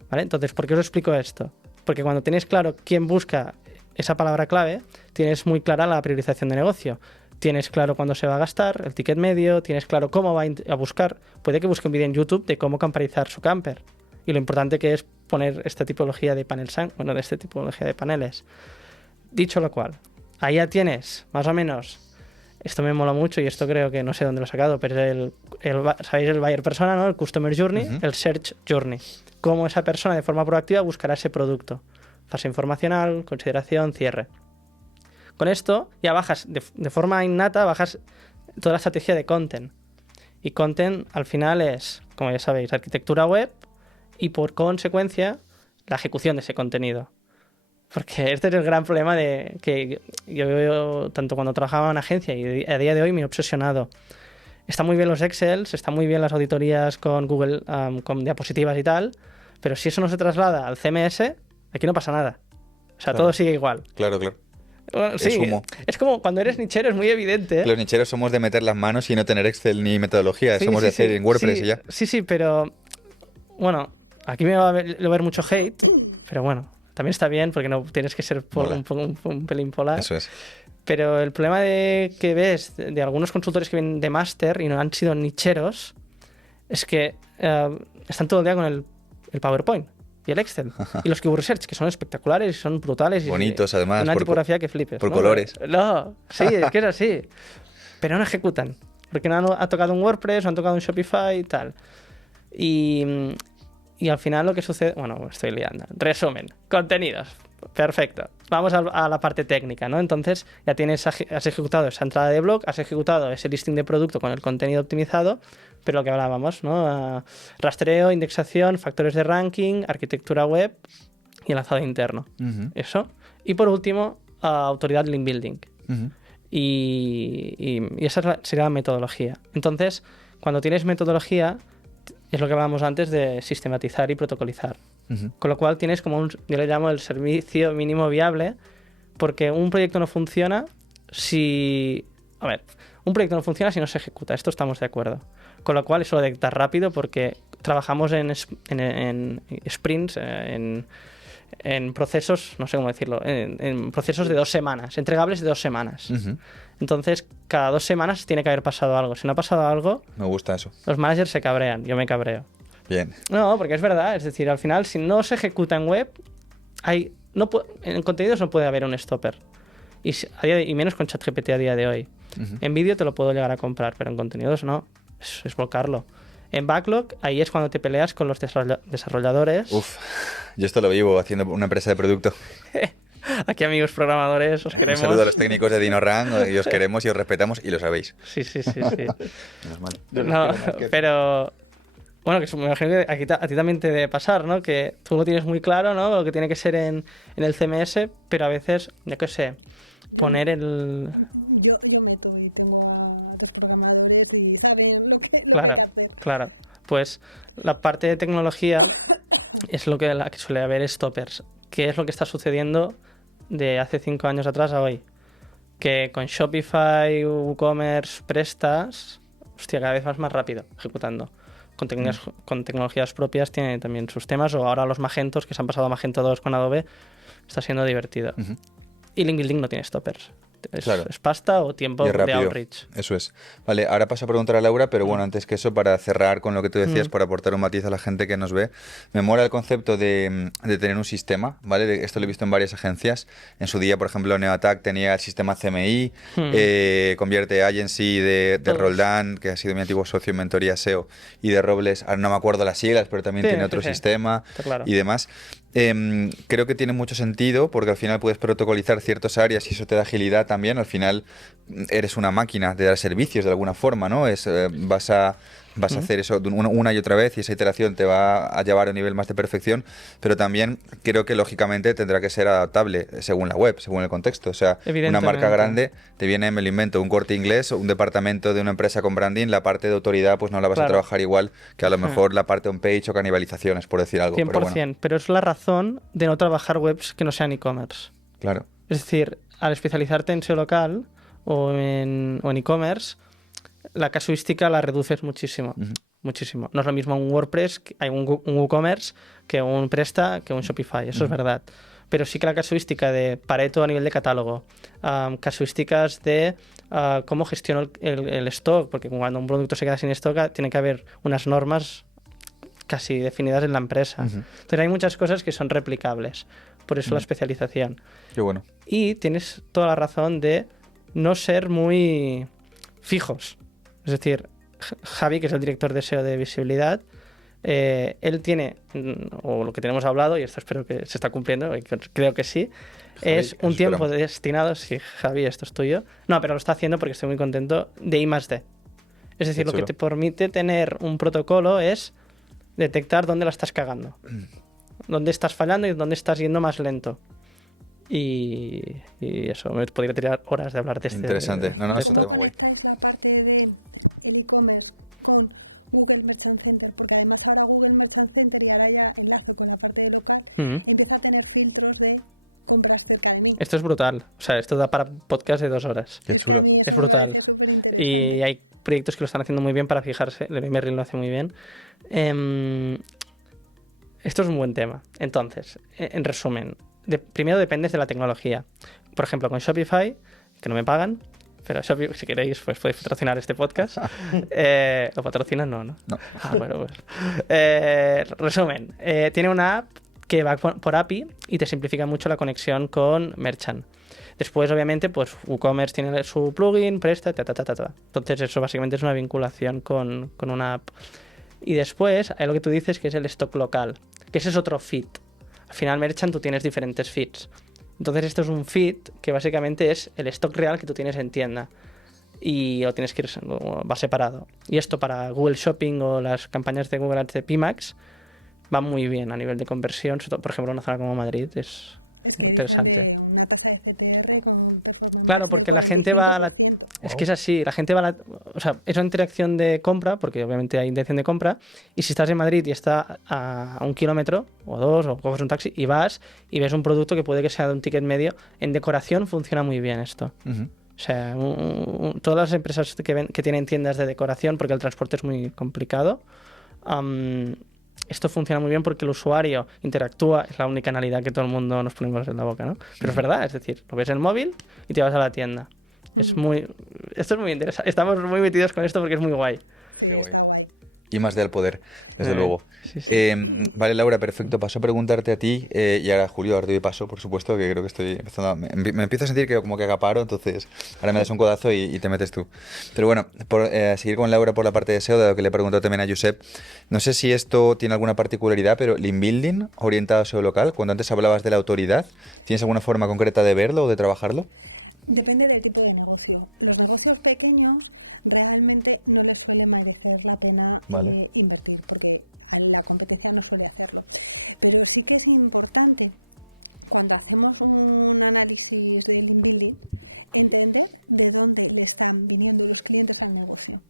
¿vale? Entonces, ¿por qué os explico esto? Porque cuando tienes claro quién busca esa palabra clave, tienes muy clara la priorización de negocio. Tienes claro cuándo se va a gastar, el ticket medio, tienes claro cómo va a buscar. Puede que busque un vídeo en YouTube de cómo camperizar su camper. Y lo importante que es poner esta tipología de de esta tipología de paneles. Dicho lo cual, ahí ya tienes, más o menos, esto me mola mucho y esto creo que no sé dónde lo he sacado, pero es ¿sabéis el buyer persona, ¿no? El customer journey, el search journey. Cómo esa persona de forma proactiva buscará ese producto. Fase informacional, consideración, cierre. Con esto ya bajas, de forma innata, bajas toda la estrategia de content. Y content al final es, como ya sabéis, arquitectura web y por consecuencia la ejecución de ese contenido. Porque este es el gran problema de que yo veo tanto cuando trabajaba en agencia y a día de hoy me he obsesionado. Están muy bien los Excels, están muy bien las auditorías con Google, con diapositivas y tal, pero si eso no se traslada al CMS, aquí no pasa nada. O sea, todo sigue igual. Claro. Bueno, sí, Es humo. es como cuando eres nichero, es muy evidente. Los nicheros somos de meter las manos y no tener Excel ni metodología. Somos de hacer en WordPress y ya. Sí, pero bueno, aquí me va a ver mucho hate, pero bueno, también está bien porque no tienes que ser un pelín polar. Eso es. Pero el problema que ves de algunos consultores que vienen de máster y no han sido nicheros es que están todo el día con el PowerPoint y el Excel. Y los Keyword Research, que son espectaculares y son brutales. Bonitos, además. Una tipografía que flipes. Por ¿no? colores. No, sí, es que es así. Pero no ejecutan. Porque no han tocado un WordPress, o han tocado un Shopify y tal. Y al final lo que sucede... Bueno, estoy liando. Resumen. Contenidos. Perfecto. Vamos a la parte técnica, ¿no? Entonces ya has ejecutado esa entrada de blog, has ejecutado ese listing de producto con el contenido optimizado, pero lo que hablábamos, ¿no? Rastreo, indexación, factores de ranking, arquitectura web y enlazado interno. Eso. Y por último, autoridad link building. Y esa sería la metodología. Entonces, cuando tienes metodología, es lo que hablábamos antes de sistematizar y protocolizar. Con lo cual tienes como yo le llamo el servicio mínimo viable, porque un proyecto no funciona si... A ver, un proyecto no funciona si no se ejecuta, esto estamos de acuerdo. Con lo cual eso lo detectar rápido porque trabajamos en sprints, en procesos, no sé cómo decirlo, en procesos de 2 semanas, entregables de 2 semanas. Entonces, cada 2 semanas tiene que haber pasado algo. Si no ha pasado algo... Me gusta eso. Los managers se cabrean, yo me cabreo. Bien. No, porque es verdad, es decir, al final, si no se ejecuta en web, en contenidos no puede haber un stopper. Y menos con ChatGPT a día de hoy. En vídeo te lo puedo llegar a comprar, pero en contenidos no. Es bloquearlo. En backlog, ahí es cuando te peleas con los desarrolladores. Uf, yo esto lo vivo haciendo una empresa de producto. Aquí, amigos programadores, os queremos. Un saludo a los técnicos de DinoRank, y os queremos y os respetamos y lo sabéis. Sí. Menos mal. No, pero... Bueno, que me imagino que a ti también te debe pasar, ¿no? Que tú lo tienes muy claro, ¿no? Lo que tiene que ser en el CMS, pero a veces, ya que sé, poner el... Yo meto y tengo a 2 programadores y saben lo que hay que hacer. Claro, pues la parte de tecnología es la que suele haber stoppers. ¿Qué es lo que está sucediendo de hace 5 años atrás a hoy? Que con Shopify, WooCommerce, Prestas, hostia, cada vez vas más rápido ejecutando. Con tecnologías propias tiene también sus temas, o ahora los Magentos, que se han pasado a Magento 2 con Adobe, está siendo divertido. Y Link Building no tiene stoppers. Es pasta o tiempo de outreach. Eso es. Vale, ahora paso a preguntar a Laura, pero bueno, antes que eso, para cerrar con lo que tú decías, para aportar un matiz a la gente que nos ve, me mola el concepto de tener un sistema, ¿vale? Esto lo he visto en varias agencias. En su día, por ejemplo, Neoattack tenía el sistema CMI, Convierte Agency de Roldán, que ha sido mi antiguo socio en mentoría SEO, y de Robles, ahora no me acuerdo las siglas, pero también tiene otro sistema y demás. Creo que tiene mucho sentido porque al final puedes protocolizar ciertas áreas y eso te da agilidad también. Al final eres una máquina de dar servicios de alguna forma, ¿no? Vas a hacer eso una y otra vez y esa iteración te va a llevar a un nivel más de perfección, pero también creo que lógicamente tendrá que ser adaptable según la web, según el contexto. O sea, una marca grande te viene, me lo invento, un Corte Inglés o un departamento de una empresa con branding, la parte de autoridad pues no la vas a trabajar igual que a lo mejor la parte on-page o canibalizaciones, por decir algo. 100%, pero, bueno. Pero es la razón de no trabajar webs que no sean e-commerce. Claro. Es decir, al especializarte en SEO local o en e-commerce, la casuística la reduces muchísimo. Muchísimo. No es lo mismo un WordPress, hay un WooCommerce, que un Presta, que un Shopify. Eso es verdad. Pero sí que la casuística de Pareto a nivel de catálogo, casuísticas de cómo gestiono el stock, porque cuando un producto se queda sin stock tiene que haber unas normas casi definidas en la empresa. Entonces hay muchas cosas que son replicables. Por eso la especialización. Qué bueno. Y tienes toda la razón de no ser muy fijos. Es decir, Javi, que es el director de SEO de visibilidad, Él tiene, o lo que tenemos hablado, y esto espero que se está cumpliendo, y creo que sí, es un tiempo destinado, sí, Javi, esto es tuyo. No, pero lo está haciendo porque estoy muy contento, de I+D. Es decir, lo que te permite tener un protocolo es detectar dónde la estás cagando, dónde estás fallando y dónde estás yendo más lento. Y eso, me podría tirar horas de hablar de este. Interesante. ¿Y cómo conectáis la parte de el e-commerce con Google Merchant Center? Porque además ahora Google Merchant Center, y ahora ya enlazo con la parte de local, empieza a tener filtros de compras cerca de mí. Esto es brutal. O sea, esto da para podcast de 2 horas. Es que a mí eso me parece súper interesante. Y hay proyectos que lo están haciendo muy bien para fijarse. Leroy Merlin lo hace muy bien. Esto es un buen tema. Entonces, en resumen, primero dependes de la tecnología. Por ejemplo, con Shopify, que no me pagan, pero Shopify, si queréis, pues podéis patrocinar este podcast. ¿Lo patrocinan? No. Ah, bueno, pues. Resumen, tiene una app que va por API y te simplifica mucho la conexión con Merchant. Después, obviamente, pues WooCommerce tiene su plugin, Presta, Entonces, eso básicamente es una vinculación con una app. Y después, hay lo que tú dices, que es el stock local, que ese es otro feed. Al final, Merchant, tú tienes diferentes feeds. Entonces, esto es un feed que básicamente es el stock real que tú tienes en tienda. Y lo tienes que ir, va separado. Y esto para Google Shopping o las campañas de Google Ads de PMax va muy bien a nivel de conversión. Por ejemplo, en una zona como Madrid es que dicen de una tasa de CTR con Performance Max del 45%. Es que es así, la gente va o sea, es una interacción de compra, porque obviamente hay intención de compra, y si estás en Madrid y está a 1 kilómetro, o 2, o coges un taxi, y vas y ves un producto que puede que sea de un ticket medio, en decoración funciona muy bien esto. O sea, todas las empresas que tienen tiendas de decoración, porque el transporte es muy complicado, esto funciona muy bien porque el usuario interactúa, es la única analidad que todo el mundo nos ponemos en la boca, ¿no? Pero es verdad, es decir, lo ves en el móvil y te vas a la tienda. Esto es muy interesante. Estamos muy metidos con esto porque es muy guay. Sí, está guay. Y más de al poder, desde luego. Sí. Vale, Laura, perfecto. Paso a preguntarte a ti y ahora Julio, ahora te doy paso, por supuesto, que creo que estoy empezando me empiezo a sentir que como que acaparo, entonces ahora me das un codazo y te metes tú. Pero bueno, por seguir con Laura por la parte de SEO, dado que le he preguntado también a Josep, no sé si esto tiene alguna particularidad, pero Link Building orientado a SEO local, cuando antes hablabas de la autoridad, ¿tienes alguna forma concreta de verlo o de trabajarlo? Depende del tipo de negocio. Los negocios pequeños realmente no les suele merecer la pena invertir, porque la competencia no suele hacerlo. Pero sí que es importante, cuando hacemos un análisis de link building, entender de dónde le están viniendo los clientes al negocio.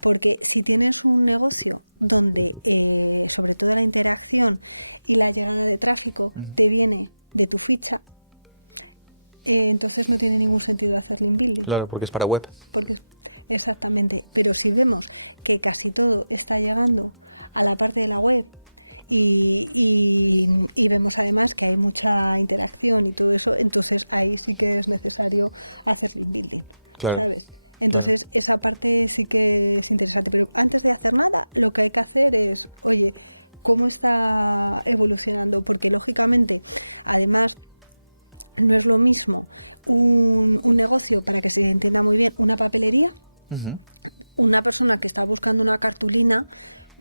Porque si tienes un negocio donde sobre todo la interacción y la llegada de tráfico te viene de tu ficha, entonces no tiene ningún sentido hacer link building. Claro, porque es para web. Exactamente. Pero si vemos que casi todo está llegando a la parte de la web y vemos además que hay mucha interacción y todo eso, entonces ahí sí que es necesario hacer link building, claro. ¿Sabes? Entonces esa parte sí que es interesante. Pero antes de hacer nada, lo que hay que hacer es, oye, ¿cómo está evolucionando? Porque lógicamente, además, no es lo mismo un negocio, para que se entienda muy bien, una papelería. Una persona que está buscando una cartulina,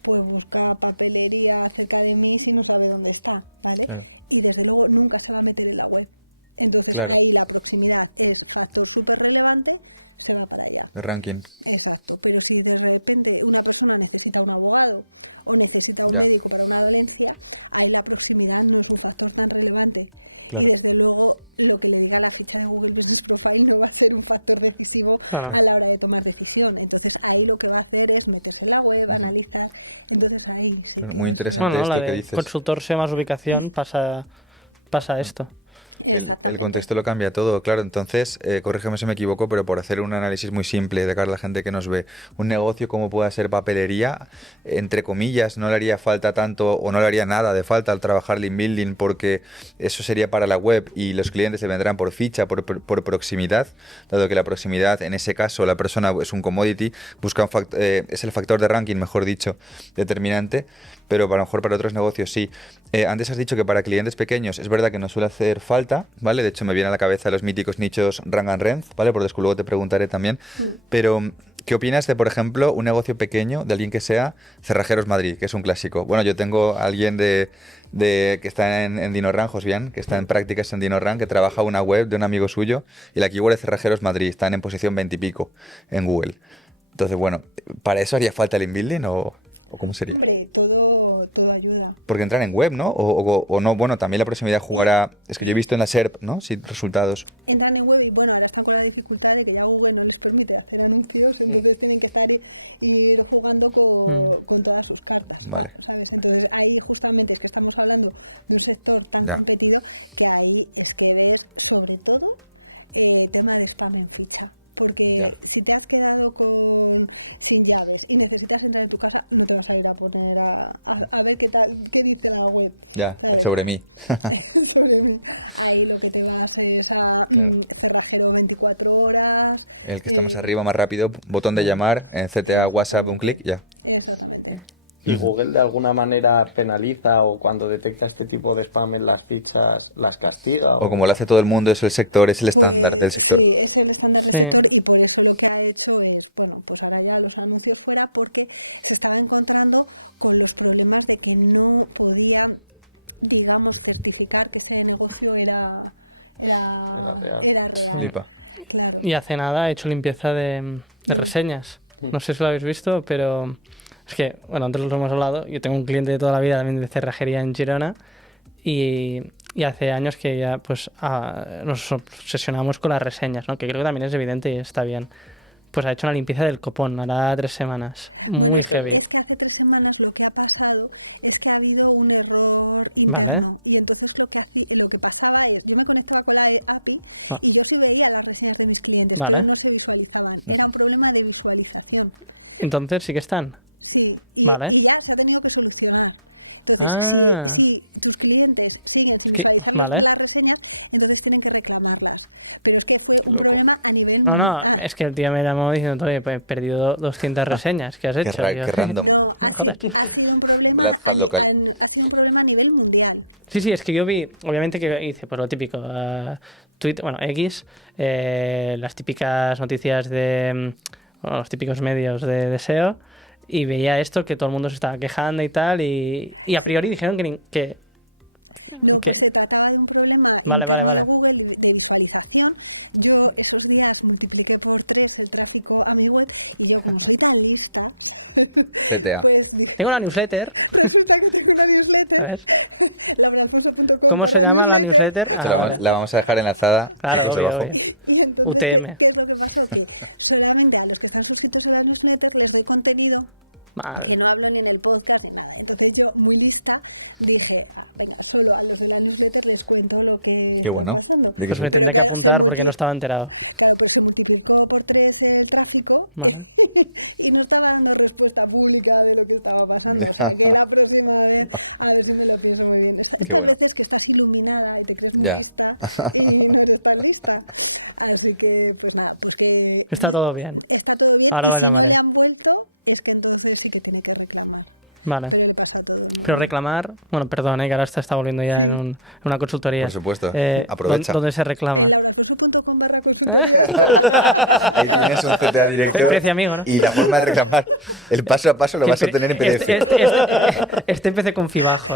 pues busca papelería cerca de mí si no sabe dónde está, ¿vale? Y desde luego nunca se va a meter en la web. Entonces ahí la proximidad es factor súper relevante, se va para allá. El ranking. Exacto, pero si de repente una persona necesita un abogado o necesita un médico para una dolencia, ahí la proximidad no es un factor tan relevante. Y desde luego lo que le diga la ficha de Google Business Profile no va a ser un factor decisivo a la hora de tomar decisión. Entonces ahí lo que va a hacer es meterse en la web, analizar. Entonces ahí sí que muy es interesante esto que dices. Consultor SEO más ubicación pasa esto. Exactamente. El contexto lo cambia todo, claro. Entonces, corrígeme si me equivoco, pero por hacer un análisis muy simple de cara a la gente que nos ve, un negocio como pueda ser papelería, entre comillas, no le haría falta tanto o no le haría nada de falta al trabajar link building, porque eso sería para la web y los clientes le vendrán por ficha, por proximidad, dado que la proximidad, en ese caso, la persona es un commodity, busca es el factor de ranking, mejor dicho, determinante, pero a lo mejor para otros negocios sí. Antes has dicho que para clientes pequeños es verdad que no suele hacer falta, ¿vale? De hecho me viene a la cabeza los míticos nichos Rang and Renz, ¿vale? Por después luego te preguntaré también. Pero ¿Qué opinas de, por ejemplo, un negocio pequeño de alguien que sea Cerrajeros Madrid, que es un clásico? Bueno, yo tengo a alguien que está en DinoRank, Josbian, que está en prácticas en DinoRank, que trabaja una web de un amigo suyo, y la keyword es Cerrajeros Madrid, están en posición 20 y pico en Google. Entonces, bueno, ¿para eso haría falta el inbuilding o cómo sería? Hombre, todo ayuda. Porque entran en web, ¿no? O no, bueno, también la proximidad jugará... Es que yo he visto en la SERP, ¿no? Sí, resultados. Entran en web y bueno, ahora están con la dificultad de que ya Google no les permite hacer anuncios, entonces tienen que ir jugando con todas sus cartas, Vale. ¿sabes? Entonces ahí justamente es que estamos hablando de un sector tan Ya. competido que ahí es que ves sobre todo tema de spam en ficha. Porque si te has quedado sin llaves y necesitas entrar en tu casa, no te vas a ir a poner a ver qué dice la web. Ya, ¿sabes? sobre mí. Sobre mí. Ahí lo que te vas es a cerrajero 24 horas. El que está más arriba, más rápido, botón de llamar, en CTA, WhatsApp, un clic, ya. Exactamente. ¿Y Google de alguna manera penaliza o cuando detecta este tipo de spam en las fichas las castiga? O como lo hace todo el mundo, es el sector, es el estándar del sector. Sí, es el estándar del Sí. sector y por eso lo que ha hecho es, bueno, pues ahora ya los anuncios fuera porque se estaba encontrando con los problemas de que no podía, digamos, certificar que ese negocio era real. Flipa. Claro. Y hace nada he hecho limpieza de reseñas. No sé si lo habéis visto, pero es que, bueno, antes lo hemos hablado. Yo tengo un cliente de toda la vida también de cerrajería en Girona y hace años que ya pues nos obsesionamos con las reseñas, ¿no? Que creo que también es evidente y está bien. Pues ha hecho una limpieza del copón, hará 3 semanas. Bueno, Muy es heavy. que hace 3 semanas lo que ha pasado es que ha habido un error interno y entonces lo que pasaba es, yo me conectaba con la API y yo sí veía las reseñas de mis clientes, Vale. pero no se visualizaban. Era un problema de visualización. Entonces sí que están. Sí, y, Vale. y ya se ha tenido que solucionar. Entonces, si tus clientes siguen sin visualizar vale. las reseñas, entonces tienen que reclamarlas. Pero es que fue un problema a nivel No, mundial. es que el tío me llamó diciendo, oye, he perdido 200 reseñas. ¿Qué has hecho? Yo, Qué random. No, ha sido un problema ha sido un problema a nivel mundial. Sí, es que yo vi, obviamente que hice por lo típico, Twitter, bueno, X, las típicas noticias de los típicos medios de SEO, y veía esto que todo el mundo se estaba quejando y tal, y a priori dijeron que No, pues se trataba de un problema interno de Google de visualización. Yo esos días multipliqué por 3 el tráfico a mi web y yo, como soy tan lista, pues dije, tengo una newsletter. resulta que tengo una newsletter, lauraalfonso.com/newsletter. ¿Cómo se llama la newsletter? La vamos a dejar enlazada Claro, aquí abajo. obvio. Y entonces, UTM. ¿qué es lo que pasó? Que solamente a los que están suscritos a la newsletter les doy contenido que no hablo ni en el podcast ni nada. Entonces yo, muy lista, dije, venga, solo a los de la newsletter les cuento lo que está pasando. Pues me Pero tendré que claro, apuntar porque no estaba enterado. Claro, pero se multiplicó por 3 el tráfico y no estaba dando respuesta pública de lo que estaba pasando. O sea, que la próxima vez, a ver si me lo pienso muy bien. Estas veces que estás iluminada y te crees muy lista y no eres tan lista. Así que, pues nada, pues que... Está todo bien. Está todo bien. Ahora Y si no llamaré. le han vuelto, es que entonces sí que tiene que reclamar. Vale. Pero le pasa a todo el mundo. Pero reclamar, bueno, perdón, que ahora se está volviendo ya Sí. en una consultoría. Por supuesto, ¿Dónde aprovecha. ¿Dónde se reclama? En lauraalfonso.com/consultorías. Ahí tienes un CTA directo Precio amigo, ¿no? y la forma de reclamar. El paso a paso lo vas a obtener en PDF. Este empecé con Fibajo,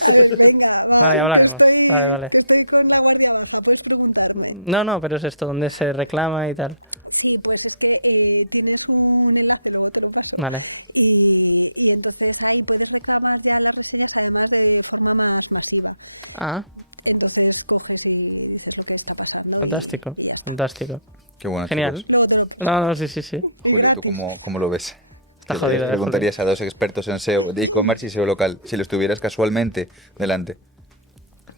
A ver, venga, va, Vale, hablamos. Vale. que estoy con la guardia baja, puedes preguntarme. No, pero es esto, ¿dónde se reclama y tal? Sí, pues es que tienes un enlace, luego te lo paso. Vale. Y entonces ahí puedes reclamar ya las reseñas, además de forma más masiva. Ah, Entonces coges y dices lo que está pasando fantástico. y ya está. Fantástico. Qué bueno, Genial. chicos. Luego te lo paso. No, sí. Y gratis. ¿Cómo lo ves? Está ¿Qué jodido, le preguntarías a 2 expertos en SEO, de e-commerce y SEO local, si los tuvieras casualmente delante?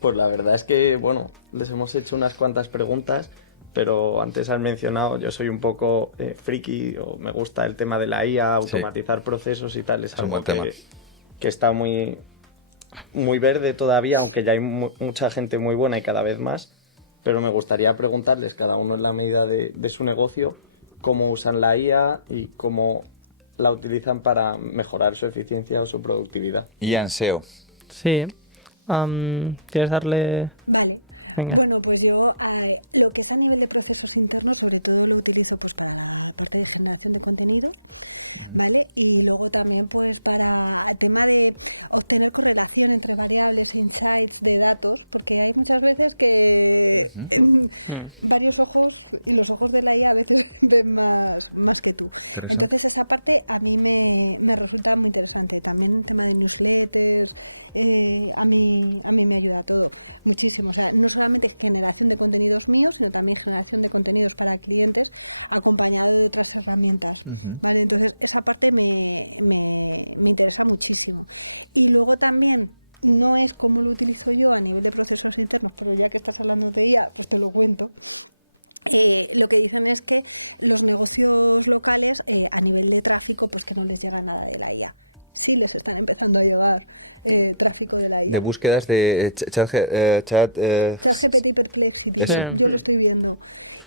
Pues la verdad es que, bueno, les hemos hecho unas cuantas preguntas, pero antes has mencionado, yo soy un poco friki, o me gusta el tema de la IA, automatizar procesos y tal, es un algo buen tema. que está muy, muy verde todavía, aunque ya hay mucha gente muy buena y cada vez más, pero me gustaría preguntarles, cada uno en la medida de su negocio, cómo usan la IA y cómo la utilizan para mejorar su eficiencia o su productividad. IA en SEO. Sí. ¿Quieres darle...? Vale. Venga. Bueno, pues yo lo que es a nivel de procesos internos, sobre todo lo utilizo pues para la parte de generación de contenido, ¿vale? Y luego también pues para el tema de obtener correlación entre variables e insights de datos, porque hay muchas veces que varios ojos y los ojos de la IA a veces ven más que tú. Entonces esa parte a mí me resulta muy interesante. También el tema de newsletters, a mí me ayuda todo muchísimo. O sea, no solamente generación de contenidos míos, sino también generación de contenidos para clientes acompañado de otras herramientas, ¿vale? Entonces esa parte me interesa muchísimo. Y luego también, no es como lo utilizo yo a nivel de procesos internos, pero ya que estás hablando de IA, pues te lo cuento. Lo que dicen es que los negocios locales a nivel de tráfico, pues que no les llega nada de la IA. Sí les están empezando a llegar tráfico de la IA. De búsquedas de ChatGPT y Perplexity, Eso. yo lo estoy viendo.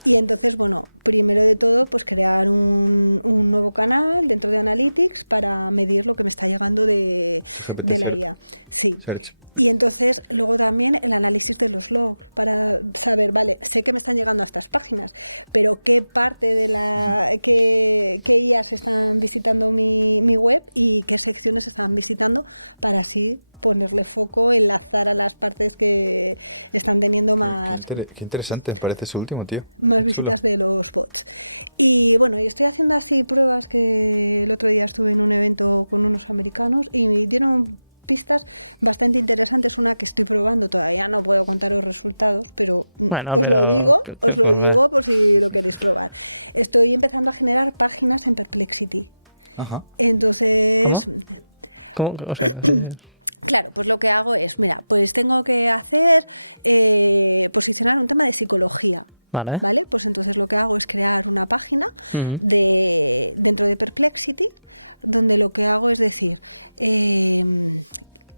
Y entonces, bueno, primero de todo, pues crear un nuevo canal dentro de Analytics para medir lo que me está llegando de la IA. Sí. Search. Y entonces luego también el análisis de los logs para saber, vale, sé que me están llegando a estas páginas, pero qué parte de qué IAs están visitando mi web y qué secciones están visitando para así ponerle foco, enlazar a las partes que están teniendo más... Qué interesante, me parece eso último, tío. Más visitas de los bots. Y bueno, y estoy haciendo así pruebas que el otro día estuve en un evento con unos americanos y me dieron pistas bastante interesantes. Una que estoy probando, todavía no puedo contar los resultados, pero os lo digo por si lo queréis probar. Estoy empezando a generar páginas en Perplexity. Ajá. Entonces... ¿Cómo? O sea, claro, pues lo que hago es, mira, pues tengo que hacer, posicionar un tema de psicología. Vale. Pues entonces lo que hago es crear una página dentro de Perplexity, donde lo que hago es decir, el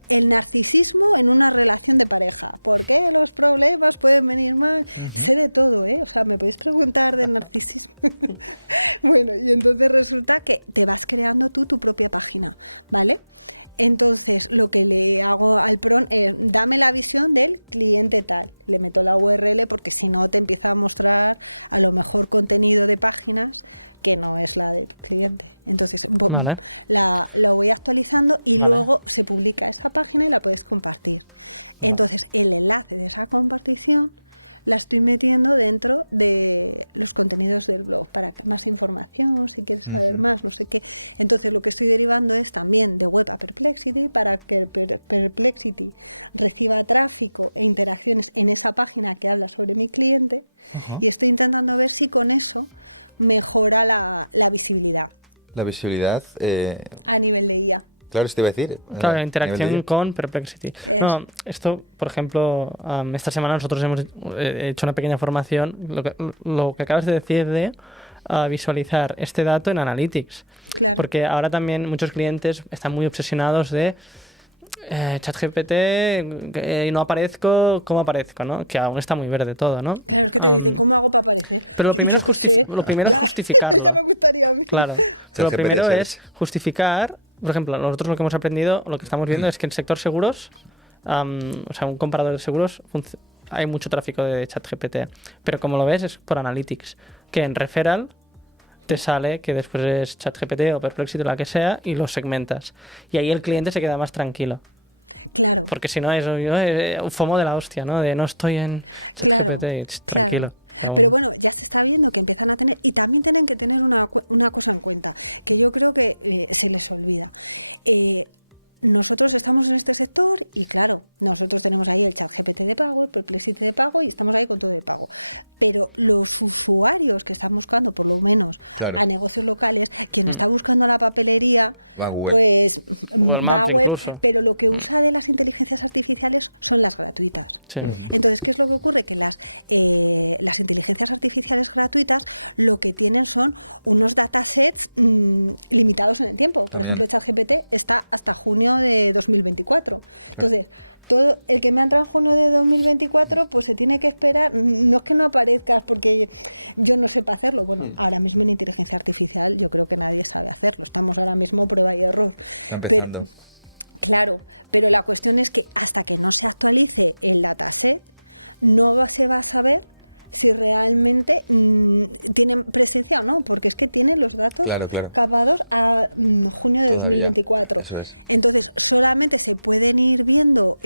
narcisismo en una relación de pareja. ¿Por qué los problemas pueden venir mal? Sé de todo, ¿eh? O sea, me podéis preguntar de narcisismo. Bueno, y entonces resulta que te vas creando tú tu propia página, ¿vale? Entonces, lo que le hago al prompt es, dame la visión del cliente tal. Le meto la URL porque si no te empieza a mostrar a lo mejor contenido de páginas que no es la de tu cliente. Entonces, vale. lo voy actualizando y luego se publica esa página y la puedes compartir. Entonces, el enlace de esa compartición la estoy metiendo dentro de los contenidos del blog para más información, si quieres saber más, no sé qué. Entonces lo que estoy derivando es también de web a Perplexity para que Perplexity reciba tráfico e interacciones en esa página que habla sobre mi cliente. Y estoy intentando ver si con eso mejora la visibilidad. La visibilidad... a nivel de IA. Claro, esto iba a decir. Claro, la interacción con Perplexity. No, esto, por ejemplo, esta semana nosotros hemos hecho una pequeña formación, lo que acabas de decir de visualizar este dato en Analytics. Claro. Porque ahora también muchos clientes están muy obsesionados de ChatGPT, no aparezco, ¿cómo aparezco? ¿No? Que aún está muy verde todo, ¿no? Claro, es que te dicen, ¿cómo hago para aparecer? Pero lo primero, es justificarlo. Ya me gustaría a mí. Claro. Pero lo primero es justificar. Por ejemplo, nosotros lo que hemos aprendido, lo que estamos viendo es que en el sector seguros, o sea, un comparador de seguros, hay mucho tráfico de ChatGPT. Pero como lo ves, es por Analytics. Que en Referral te sale que después es ChatGPT o Perplexity o la que sea y los segmentas. Y ahí el cliente se queda más tranquilo. Claro. Porque si no es un FOMO de la hostia, ¿no? De no estoy en ChatGPT, tranquilo. Pero bueno, ya se está viendo que empiezan a tener, y también tienen que tener una cosa en cuenta, que yo creo que se les olvida. Nosotros estamos en este sector y claro, nosotros tenemos ahí el ChatGPT de pago, el Perplexity de pago y estamos ahí con todo de pago. Pero los usuarios que están buscando, por lo menos a negocios locales, quien está buscando la papelería, pues va a web, pero lo que usa de las inteligencias artificiales son las gratuitas. Sí. Entonces, ¿qué es lo que ocurre? Que las inteligencias artificiales gratuitas lo que tienen son unos datasets limitados en el tiempo. Por ejemplo, ChatGPT está hasta junio de 2024. Entonces, todo el que me ha entrado en junio de 2024, pues se tiene que esperar. No es que no aparezcas porque yo no sepa hacerlo. Bueno, ahora mismo en inteligencia artificial yo creo que nadie sabe hacerlo. Estamos ahora mismo prueba y error. Está empezando. Claro, pero la cuestión es que hasta que no se actualice el dataset, se va a saber si realmente tienen presencia o no, porque es que tienen los datos capados a junio de 2024. Entonces, solamente se pueden ir viendo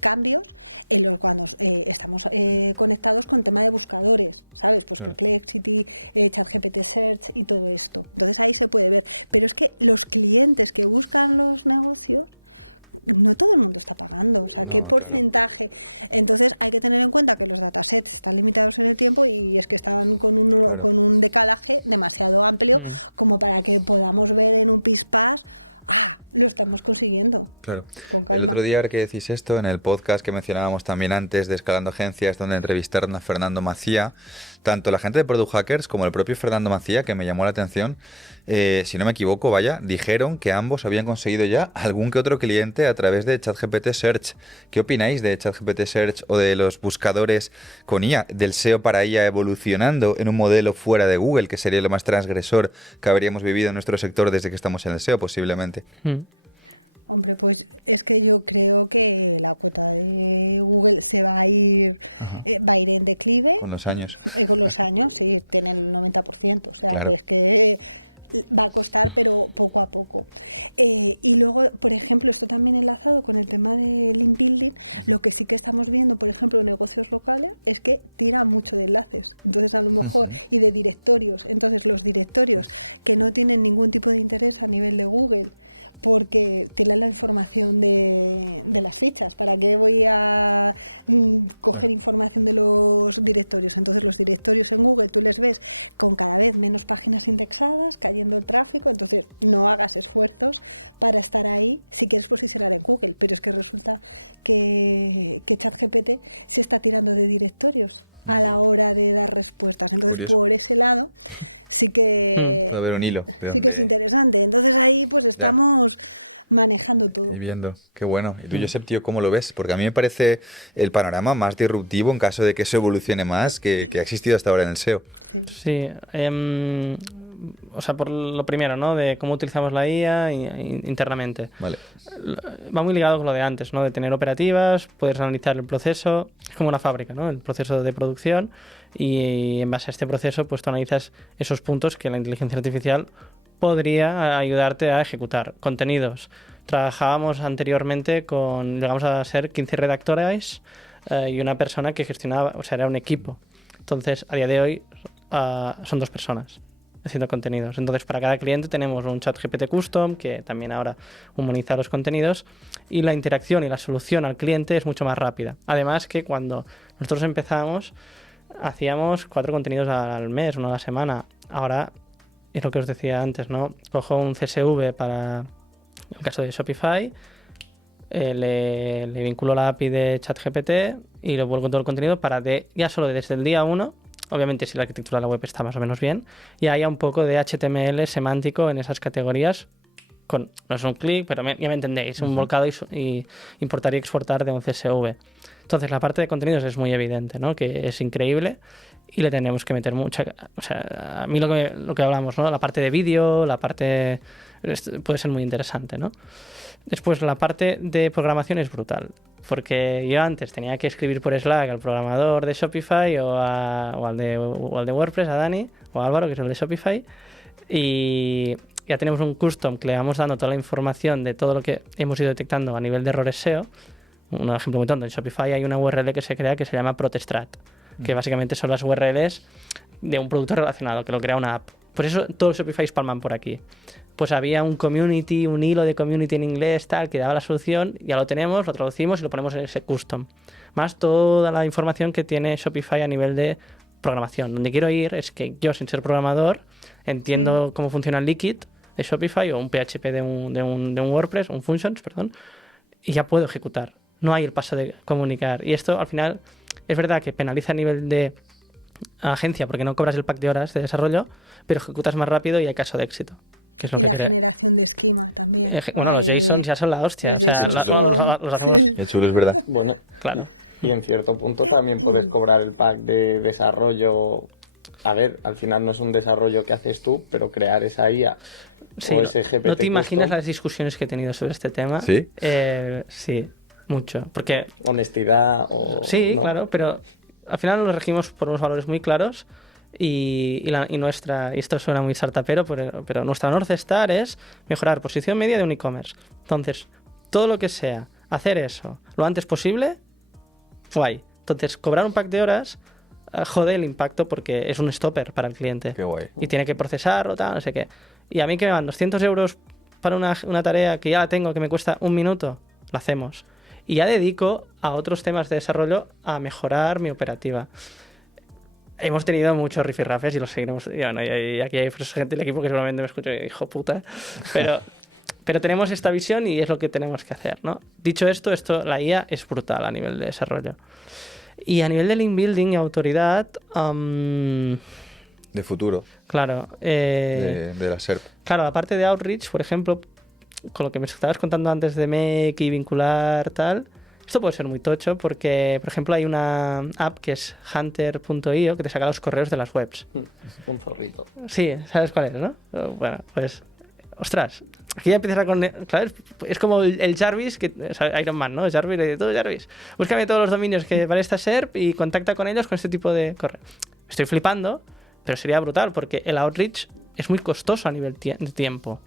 cambios cuando estamos conectados con tema de buscadores, ¿sabes? Pues Perplexity, ChatGPT Search y todo esto. Entonces ahí se puede ver. Pero es que los clientes que buscan los negocios, no todo el mundo está pagando, o sea, ¿qué porcentaje? Entonces hay que tener en cuenta que los datasets están limitados en el tiempo y es que están con un decalaje demasiado amplio como para que podamos ver en un pispás, lo estamos consiguiendo. Claro. Con calma. El otro día que decís esto, en el podcast que mencionábamos también antes de Escalando Agencias, donde entrevistaron a Fernando Macía, tanto la gente de Product Hackers como el propio Fernando Macía, que me llamó la atención, si no me equivoco, dijeron que ambos habían conseguido ya algún que otro cliente a través de ChatGPT Search. ¿Qué opináis de ChatGPT Search o de los buscadores con IA, del SEO para IA evolucionando en un modelo fuera de Google, que sería lo más transgresor que habríamos vivido en nuestro sector desde que estamos en el SEO, posiblemente? Hombre, pues es que yo creo que la cuota de Google se va a ir en declive. Con los años. Con los años, sí, tiene el 90%. O sea, Claro. es que va a costar, pero poco a poco. Y luego, por ejemplo, esto también enlazado con el tema de link building, lo que sí que estamos viendo, por ejemplo, en negocios locales, es que tira mucho de enlaces. Entonces, a lo mejor, y de directorios. Entonces, los directorios que no tienen ningún tipo de interés a nivel de Google, porque tienen la información de las fichas. ¿Para qué voy a coger información de los directorios? Entonces, los directorios en Google tú les ves con cada vez menos páginas indexadas, cayendo el tráfico. Entonces, no hagas esfuerzos para estar ahí si quieres posicionar en Google. Pero es que resulta que ChatGPT se está tirando de directorios a la hora de dar respuestas. Entonces, Curioso. por ese lado, sí que Puede haber un hilo. sí que es interesante. Entonces ahí pues estamos manejando todo. Y viendo, qué bueno. ¿Y tú, Josep, tío, cómo lo ves? Porque a mí me parece el panorama más disruptivo en caso de que eso evolucione más que ha existido hasta ahora en el SEO. Sí. Sí, o sea, por lo primero, ¿no? De cómo utilizamos la IA internamente. Vale. Va muy ligado con lo de antes, ¿no? De tener operativas, puedes analizar el proceso, es como una fábrica, ¿no? El proceso de producción y en base a este proceso, pues tú analizas esos puntos que la inteligencia artificial podría ayudarte a ejecutar. Contenidos. Trabajábamos anteriormente llegamos a ser 15 redactores y una persona que gestionaba, o sea, era un equipo. Entonces, a día de hoy son 2 personas haciendo contenidos. Entonces, para cada cliente tenemos un ChatGPT Custom que también ahora humaniza los contenidos y la interacción y la solución al cliente es mucho más rápida. Además que cuando nosotros empezamos hacíamos 4 contenidos al mes, 1 a la semana. Ahora es lo que os decía antes, ¿no? Cojo un CSV para el caso de Shopify, le vinculo la API de ChatGPT y lo vuelvo todo el contenido para ya solo desde el día 1. Obviamente, si la arquitectura de la web está más o menos bien, y haya un poco de HTML semántico en esas categorías. No es un clic, pero ya me entendéis, un volcado y importar y exportar de un CSV. Entonces, la parte de contenidos es muy evidente, ¿no? Que es increíble y le tenemos que meter mucha... O sea, a mí lo que hablamos, ¿no? La parte de vídeo, puede ser muy interesante, ¿no? Después, la parte de programación es brutal. Porque yo antes tenía que escribir por Slack al programador de Shopify o al de WordPress, a Dani o a Álvaro, que es el de Shopify, y ya tenemos un custom que le vamos dando toda la información de todo lo que hemos ido detectando a nivel de errores SEO. Un ejemplo muy tonto, en Shopify hay una URL que se crea que se llama Protestrat, que básicamente son las URLs de un producto relacionado, que lo crea una app. Por eso todos los Shopify palman por aquí. Pues había un community, un hilo de community en inglés, tal, que daba la solución, ya lo tenemos, lo traducimos y lo ponemos en ese custom. Más toda la información que tiene Shopify a nivel de programación. Donde quiero ir es que yo, sin ser programador, entiendo cómo funciona el Liquid de Shopify o un PHP de un WordPress, un Functions, perdón, y ya puedo ejecutar. No hay el paso de comunicar. Y esto, al final, es verdad que penaliza a nivel de agencia porque no cobras el pack de horas de desarrollo, pero ejecutas más rápido y hay caso de éxito. Y la generación de esquema también. Bueno, los JSON ya son la hostia. Los JSON los hacemos... sí. Qué chulo, es verdad. Bueno, Claro. y en cierto punto también puedes cobrar el pack de desarrollo. A ver, al final no es un desarrollo que haces tú, pero crear esa IA Sí, o ese GPT no te imaginas custom. las discusiones que he tenido sobre este tema. ¿Sí? Sí, mucho. Porque Honestidad o... sí, ¿no? claro, pero al final nos regimos por unos valores muy claros y esto suena muy startupero, pero nuestra North Star es mejorar posición media de un e-commerce. Entonces, todo lo que sea hacer eso lo antes posible, guay. Entonces, cobrar un pack de horas jode el impacto porque es un stopper para el cliente. Qué guay. Y tiene que procesarlo, tal, no sé qué. Y a mí que me van 200 euros para una tarea que ya la tengo, que me cuesta un minuto, la hacemos. Y ya dedico a otros temas de desarrollo a mejorar mi operativa. Hemos tenido muchos rifirrafes y los seguiremos. Y bueno, y aquí hay gente del equipo que seguramente me escucha y hijo puta. Pero tenemos esta visión y es lo que tenemos que hacer, ¿no? Dicho esto, la IA es brutal a nivel de desarrollo. Y a nivel de link building y autoridad, De futuro, claro. de la SERP. Claro, la parte de outreach, por ejemplo, con lo que me estabas contando antes de Make y vincular tal, esto puede ser muy tocho porque, por ejemplo, hay una app que es hunter.io que te saca los correos de las webs. Un zorrito. Sí, ¿sabes cuál es, no? Bueno, pues, ostras, aquí ya empiezas a... Claro, es como el Jarvis, Iron Man, ¿no? Jarvis, le dice, tú, Jarvis, búscame todos los dominios que para esta SERP y contacta con ellos con este tipo de correo. Estoy flipando, pero sería brutal porque el outreach es muy costoso a nivel de tiempo,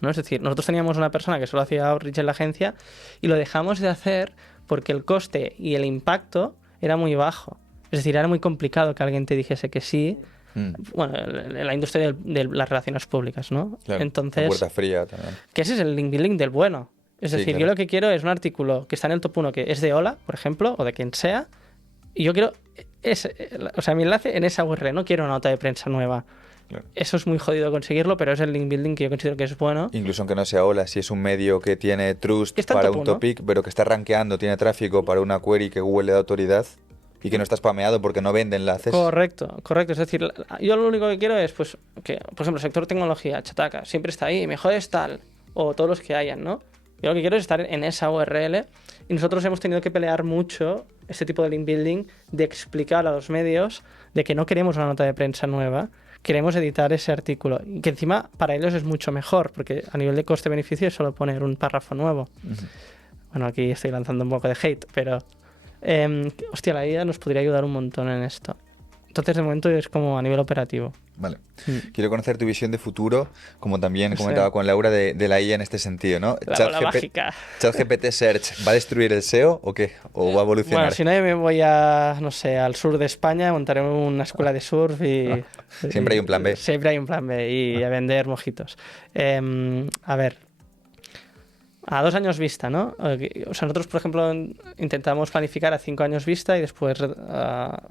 ¿no? Es decir, nosotros teníamos una persona que solo hacía outreach en la agencia y lo dejamos de hacer porque el coste y el impacto era muy bajo. Es decir, era muy complicado que alguien te dijese que sí. Bueno, en la industria de las relaciones públicas, ¿no? Claro, Entonces, la puerta fría también. que ese es el link building del bueno. Es Sí, decir, claro. yo lo que quiero es un artículo que está en el top 1 que es de Hola, por ejemplo, o de quien sea, y yo quiero mi enlace en esa URL, no quiero una nota de prensa nueva. Claro. Eso es muy jodido conseguirlo, pero es el link building que yo considero que es bueno. Incluso aunque no sea Hola, si es un medio que tiene trust Está en para top un 1. topic, pero que está rankeando, tiene tráfico para una query que Google le da autoridad y que no está spameado porque no vende enlaces. Correcto. Es decir, yo lo único que quiero es, pues, que, por ejemplo, el sector tecnología, Chataca, siempre está ahí, mejor es tal, o todos los que hayan, ¿no? Yo lo que quiero es estar en esa URL y nosotros hemos tenido que pelear mucho este tipo de link building, de explicar a los medios de que no queremos una nota de prensa nueva, queremos editar ese artículo y que encima para ellos es mucho mejor porque a nivel de coste-beneficio es solo poner un párrafo nuevo. Bueno, aquí estoy lanzando un poco de hate, pero hostia, la IA nos podría ayudar un montón en esto. Entonces, de momento es como a nivel operativo. Vale. Quiero conocer tu visión de futuro, como también Sí. comentaba con Laura, de la IA en este sentido, ¿no? La bola mágica. ChatGPT Search, ¿va a destruir el SEO o qué? ¿O va a evolucionar? Bueno, si no, yo me voy no sé, al sur de España, montaré una escuela de surf y... Siempre hay un plan B. Siempre hay un plan B y a vender mojitos. A ver, a 2 años vista, ¿no? O sea, nosotros, por ejemplo, intentamos planificar a 5 años vista y después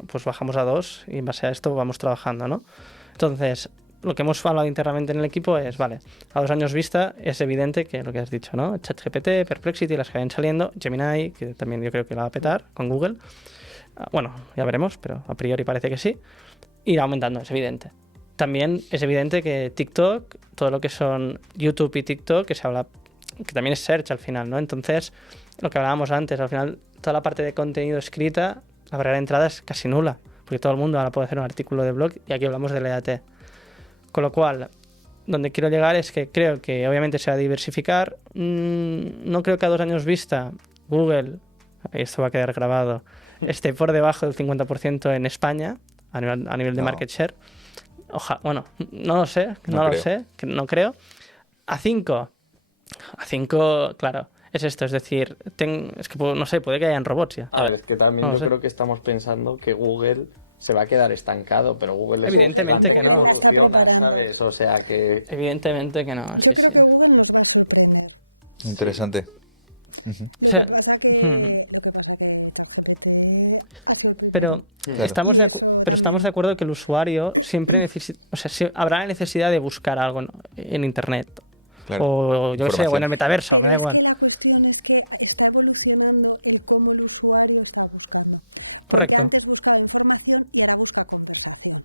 pues bajamos a 2 y en base a esto vamos trabajando, ¿no? Entonces, lo que hemos hablado internamente en el equipo es, vale, a 2 años vista es evidente que lo que has dicho, ¿no? ChatGPT, Perplexity, las que vayan saliendo, Gemini, que también yo creo que la va a petar con Google. Bueno, ya veremos, pero a priori parece que sí. Irá aumentando, es evidente. También es evidente que TikTok, todo lo que son YouTube y TikTok, que se habla, que también es search al final, ¿no? Entonces, lo que hablábamos antes, al final, toda la parte de contenido escrita, la barrera de entrada es casi nula, porque todo el mundo ahora puede hacer un artículo de blog y aquí hablamos de la EAT. Con lo cual, donde quiero llegar es que creo que obviamente se va a diversificar. No creo que a 2 años vista Google, esto va a quedar grabado, esté por debajo del 50% en España a nivel de market share. Bueno, no lo sé, que no creo. A 5, claro, es esto, es decir, es que no sé, puede que hayan robots ya. A ver, es que también No yo sé. creo que estamos pensando que Google se va a quedar estancado, pero Google es un Evidentemente. gigante que Google la está evoluciona, preparando. ¿sabes? O sea que... Evidentemente que no. Yo creo que Google nos va a sorprender. Interesante. Lo O sea, que pasa que ChatGPT ha sido el primero. Pero, Y eso también. estamos de acuerdo que el usuario siempre necesita, o sea, habrá la necesidad de buscar algo en internet. Claro. O yo qué sé, o en el metaverso. Pero me da es igual. que la cuestión es que está evolucionando el cómo el usuario está buscando. Porque Correcto. antes buscaba información y ahora busca conversación.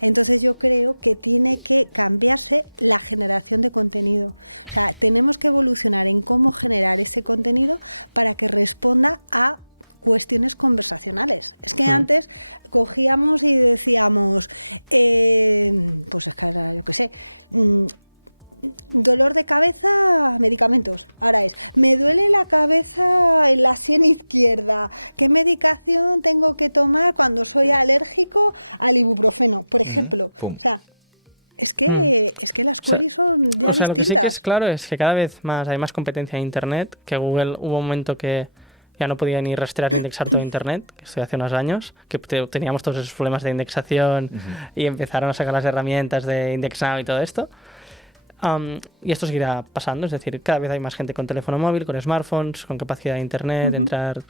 Entonces yo creo que tiene que cambiarse la generación de contenido. O sea, tenemos que evolucionar en cómo generar ese contenido para que responda a cuestiones conversacionales. Es que antes cogíamos y decíamos, pues es que era, yo qué sé, dolor de cabeza, medicamentos. Ahora es, me duele la cabeza en la sien izquierda. ¿Qué medicación tengo que tomar cuando soy alérgico al ibuprofeno, por ejemplo? Pum. O sea, es que las queries son ya o sea, distintas. Lo que sí que es claro es que cada vez más hay más competencia en Internet, que Google hubo un momento que ya no podía ni rastrear ni indexar todo Internet, que esto hace unos años, que teníamos todos esos problemas de indexación y empezaron a sacar las herramientas de IndexNow y todo esto. Y esto seguirá pasando, es decir, cada vez hay más gente con teléfono móvil, con smartphones, con capacidad de Internet, de entrar,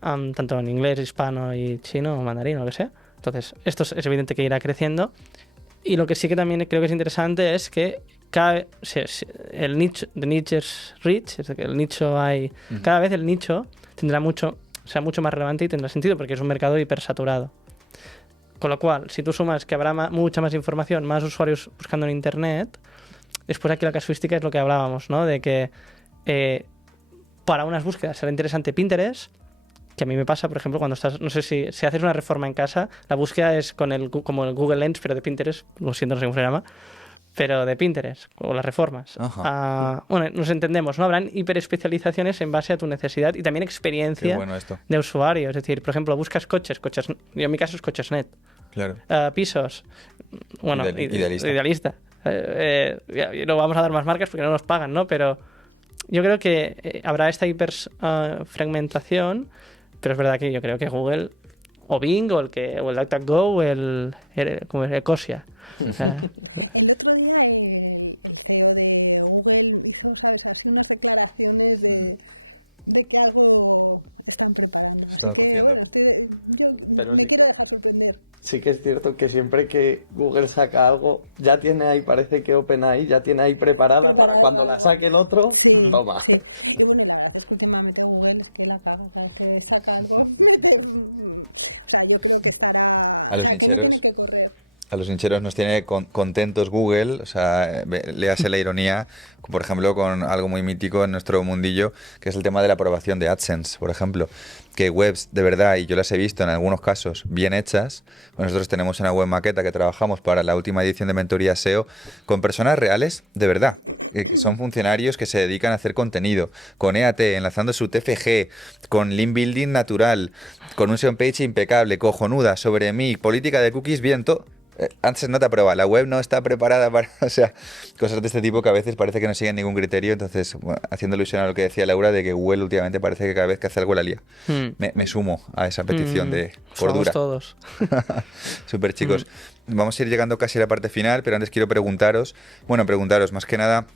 tanto en inglés, hispano y chino o mandarín o lo que sea. Entonces, esto es evidente que irá creciendo. Y lo que sí que también creo que es interesante es que el nicho, the niche is rich, es decir, el nicho cada vez el nicho será mucho más relevante y tendrá sentido porque es un mercado hipersaturado. Con lo cual, si tú sumas que habrá mucha más información, más usuarios buscando en Internet, después aquí la casuística es lo que hablábamos, ¿no? De que para unas búsquedas será interesante Pinterest, que a mí me pasa, por ejemplo, cuando estás, no sé si haces una reforma en casa, la búsqueda es como el Google Lens, pero de Pinterest, lo siento, no sé cómo se llama, pero de Pinterest, o las reformas. Bueno, nos entendemos, ¿no? Habrán hiperespecializaciones en base a tu necesidad y también experiencia de usuario. Es decir, por ejemplo, buscas coches, yo en mi caso es Cochesnet. Claro. Pisos, bueno, idealista. No vamos a dar más marcas porque no nos pagan, ¿no? Pero yo creo que habrá esta hiperfragmentación, pero es verdad que yo creo que Google, o Bing, o el DuckDuckGo, o el Ecosia. El otro día el CEO de Google hizo, ¿sabes?, así unas declaraciones de que algo están preparando. Así que, bueno, quiero dejar sorprender. Sí que es cierto que siempre que Google saca algo, ya tiene ahí, parece que OpenAI ya tiene ahí preparada para cuando algo. la saque el otro, toma. Sí. Y bueno, y la verdad es que últimamente Google es que la caga, cada vez que saca algo, mete... O sea, yo creo que estará... O sea, que no tiene que correr. A los hincheros nos tiene contentos Google, o sea, léase la ironía, por ejemplo, con algo muy mítico en nuestro mundillo, que es el tema de la aprobación de AdSense, por ejemplo. Que webs de verdad, y yo las he visto en algunos casos bien hechas, nosotros tenemos una web maqueta que trabajamos para la última edición de Mentoría SEO, con personas reales de verdad, que son funcionarios que se dedican a hacer contenido, con EAT, enlazando su TFG, con link building natural, con un SEO page impecable, cojonuda, sobre mí, política de cookies, bien, todo. Antes no te aprueba, la web no está preparada para... O sea, cosas de este tipo que a veces parece que no siguen ningún criterio. Entonces, bueno, haciendo alusión a lo que decía Laura, de que Google últimamente parece que cada vez que hace algo la lía. Me sumo a esa petición de cordura. Somos todos. Súper, chicos. Vamos a ir llegando casi a la parte final, pero antes quiero preguntaros más que nada...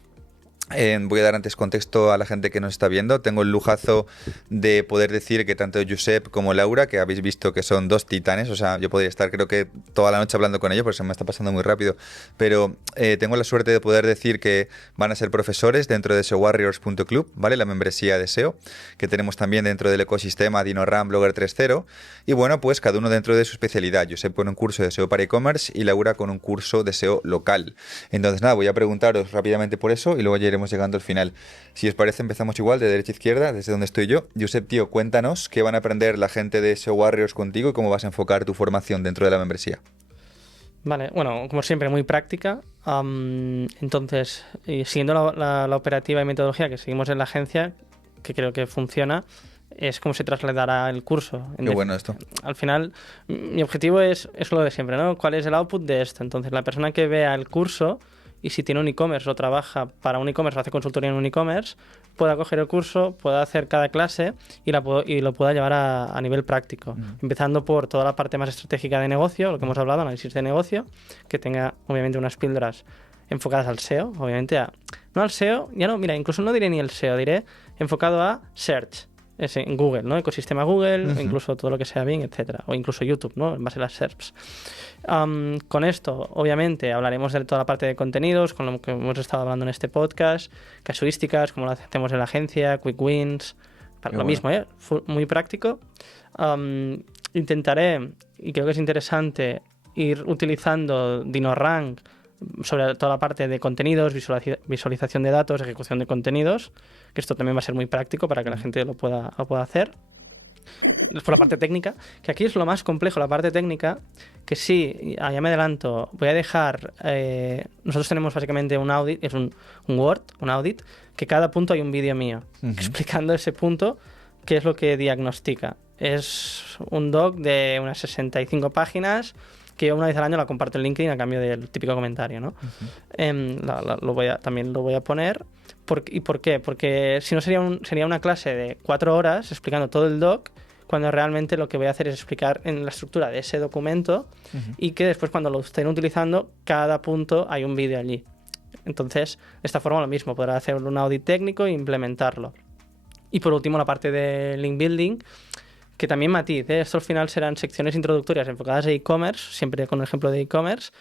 voy a dar antes contexto a la gente que nos está viendo. Tengo el lujazo de poder decir que tanto Josep como Laura, que habéis visto que son dos titanes, o sea, yo podría estar creo que toda la noche hablando con ellos, porque se me está pasando muy rápido, pero tengo la suerte de poder decir que van a ser profesores dentro de SEOwarriors.club, ¿vale? La membresía de SEO, que tenemos también dentro del ecosistema DinoRank, Blogger 3.0, y bueno, pues cada uno dentro de su especialidad. Josep con un curso de SEO para e-commerce y Laura con un curso de SEO local. Entonces nada, voy a preguntaros rápidamente por eso y luego ya iremos llegando al final. Si os parece, empezamos igual, de derecha a izquierda, desde donde estoy yo. Josep, tío, cuéntanos qué van a aprender la gente de SEO Warriors contigo y cómo vas a enfocar tu formación dentro de la membresía. Vale, bueno, como siempre, muy práctica. Entonces, siguiendo la operativa y metodología que seguimos en la agencia, que creo que funciona, es cómo se trasladará el curso. Qué bueno esto. Al final, mi objetivo es lo de siempre, ¿no? ¿Cuál es el output de esto? Entonces, la persona que vea el curso y si tiene un e-commerce o trabaja para un e-commerce o hace consultoría en un e-commerce, pueda coger el curso, pueda hacer cada clase y lo pueda llevar a nivel práctico. Empezando por toda la parte más estratégica de negocio, lo que hemos hablado, análisis de negocio, que tenga obviamente unas píldoras enfocadas al SEO, obviamente no al SEO, ya no, mira, incluso no diré ni el SEO, diré enfocado a Search. En Google, ¿no? Ecosistema Google, incluso todo lo que sea Bing, etcétera, o incluso YouTube, ¿no? En base a las SERPs. Con esto, obviamente, hablaremos de toda la parte de contenidos, con lo que hemos estado hablando en este podcast, casuísticas, como lo hacemos en la agencia, quick wins, para lo mismo, muy práctico. Intentaré, y creo que es interesante, ir utilizando DinoRank sobre toda la parte de contenidos, visualización de datos, ejecución de contenidos, que esto también va a ser muy práctico para que la gente lo pueda hacer. Por la parte técnica, que aquí es lo más complejo, la parte técnica, que sí, ya me adelanto, voy a dejar, nosotros tenemos básicamente un audit, es un Word, un audit, que cada punto hay un vídeo mío, explicando ese punto, qué es lo que diagnostica. Es un doc de unas 65 páginas, que yo una vez al año la comparto en LinkedIn a cambio del típico comentario, ¿no? También lo voy a poner. ¿Y por qué? Porque si no sería una clase de 4 horas explicando todo el doc, cuando realmente lo que voy a hacer es explicar en la estructura de ese documento y que después cuando lo estén utilizando, cada punto hay un vídeo allí. Entonces, de esta forma lo mismo, podrá hacer un audit técnico e implementarlo. Y por último, la parte de link building, que también matiz, ¿eh? Esto al final serán secciones introductorias enfocadas a e-commerce, siempre con un ejemplo de e-commerce,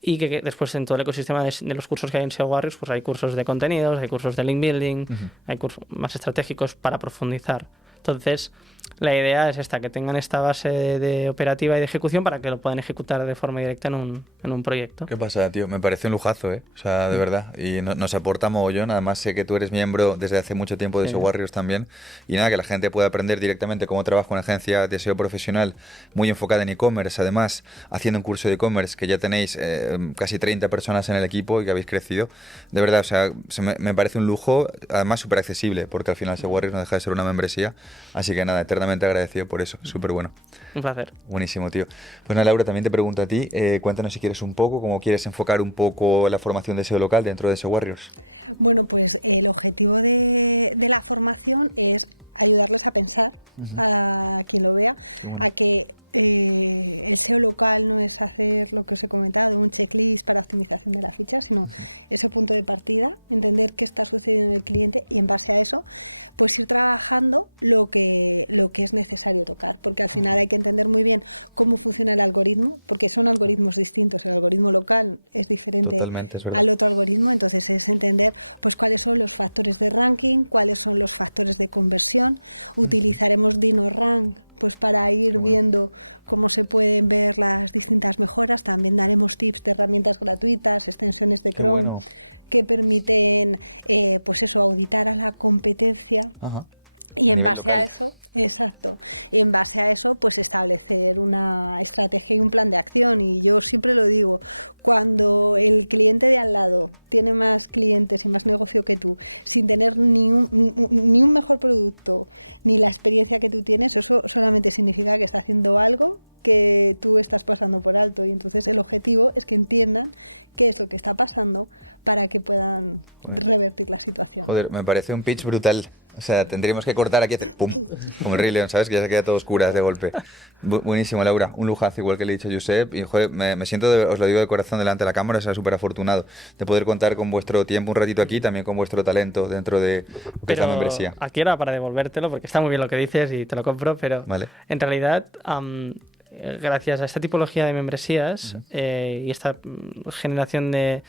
y que después en todo el ecosistema de los cursos que hay en SEO Warriors, pues hay cursos de contenidos, hay cursos de link building, hay cursos más estratégicos para profundizar. Entonces, la idea es esta, que tengan esta base de operativa y de ejecución para que lo puedan ejecutar de forma directa en un proyecto. ¿Qué pasa, tío? Me parece un lujazo, ¿eh? O sea, de verdad. Y nos aporta mogollón. Además, sé que tú eres miembro desde hace mucho tiempo de SEO Warriors también. Y nada, que la gente pueda aprender directamente cómo trabaja una agencia de SEO profesional muy enfocada en e-commerce. Además, haciendo un curso de e-commerce que ya tenéis casi 30 personas en el equipo y que habéis crecido. De verdad, o sea, me parece un lujo. Además, súper accesible, porque al final SEO Warriors no deja de ser una membresía. Así que nada, eternamente agradecido por eso. Súper bueno. Un placer. Buenísimo, tío. Pues nada, Laura, también te pregunto a ti, cuéntanos si quieres un poco, cómo quieres enfocar un poco la formación de SEO local dentro de SEO Warriors. Bueno, pues el objetivo de la formación es ayudarles a pensar, a quien lo vea, a que el SEO local no es hacer lo que os he comentado, un checklist para optimización de la ficha, sino ese punto de partida, entender qué está sucediendo en el cliente y en base a eso, pues ir trabajando lo que es necesario tocar, porque al final hay que entender muy bien cómo funciona el algoritmo, porque son algoritmos distintos, el algoritmo local es diferente al otro algoritmo, entonces es entender pues cuáles son los factores de ranking, cuáles son los factores de conversión. Utilizaremos DinoRank pues para ir viendo cómo se pueden ver las distintas mejoras. También daremos tips de herramientas gratuitas, extensiones de Chrome, que permiten pues eso, auditar a la competencia. Y en base a eso, exacto, y en base a eso, pues establecer una estrategia y un plan de acción. Y yo siempre lo digo, cuando el cliente de al lado tiene más clientes y más negocio que tú, sin tener ni un mejor producto, ni la experiencia que tú tienes, eso solamente significa que está haciendo algo que tú estás pasando por alto. Y entonces el objetivo es que entiendan qué es lo que está pasando para que puedan revertir la situación. Joder, me parece un pitch brutal. O sea, tendríamos que cortar aquí, hacer pum, como el Rey León, ¿sabes? Que ya se queda todo oscura de golpe. Buenísimo, Laura. Un lujazo, igual que le he dicho a Josep. Y, joder, me siento, os lo digo de corazón, delante de la cámara, o sea, súper afortunado de poder contar con vuestro tiempo un ratito aquí, también con vuestro talento dentro de lo que es la membresía. Aquí era para devolvértelo, porque está muy bien lo que dices y te lo compro, pero en realidad, gracias a esta tipología de membresías y esta generación de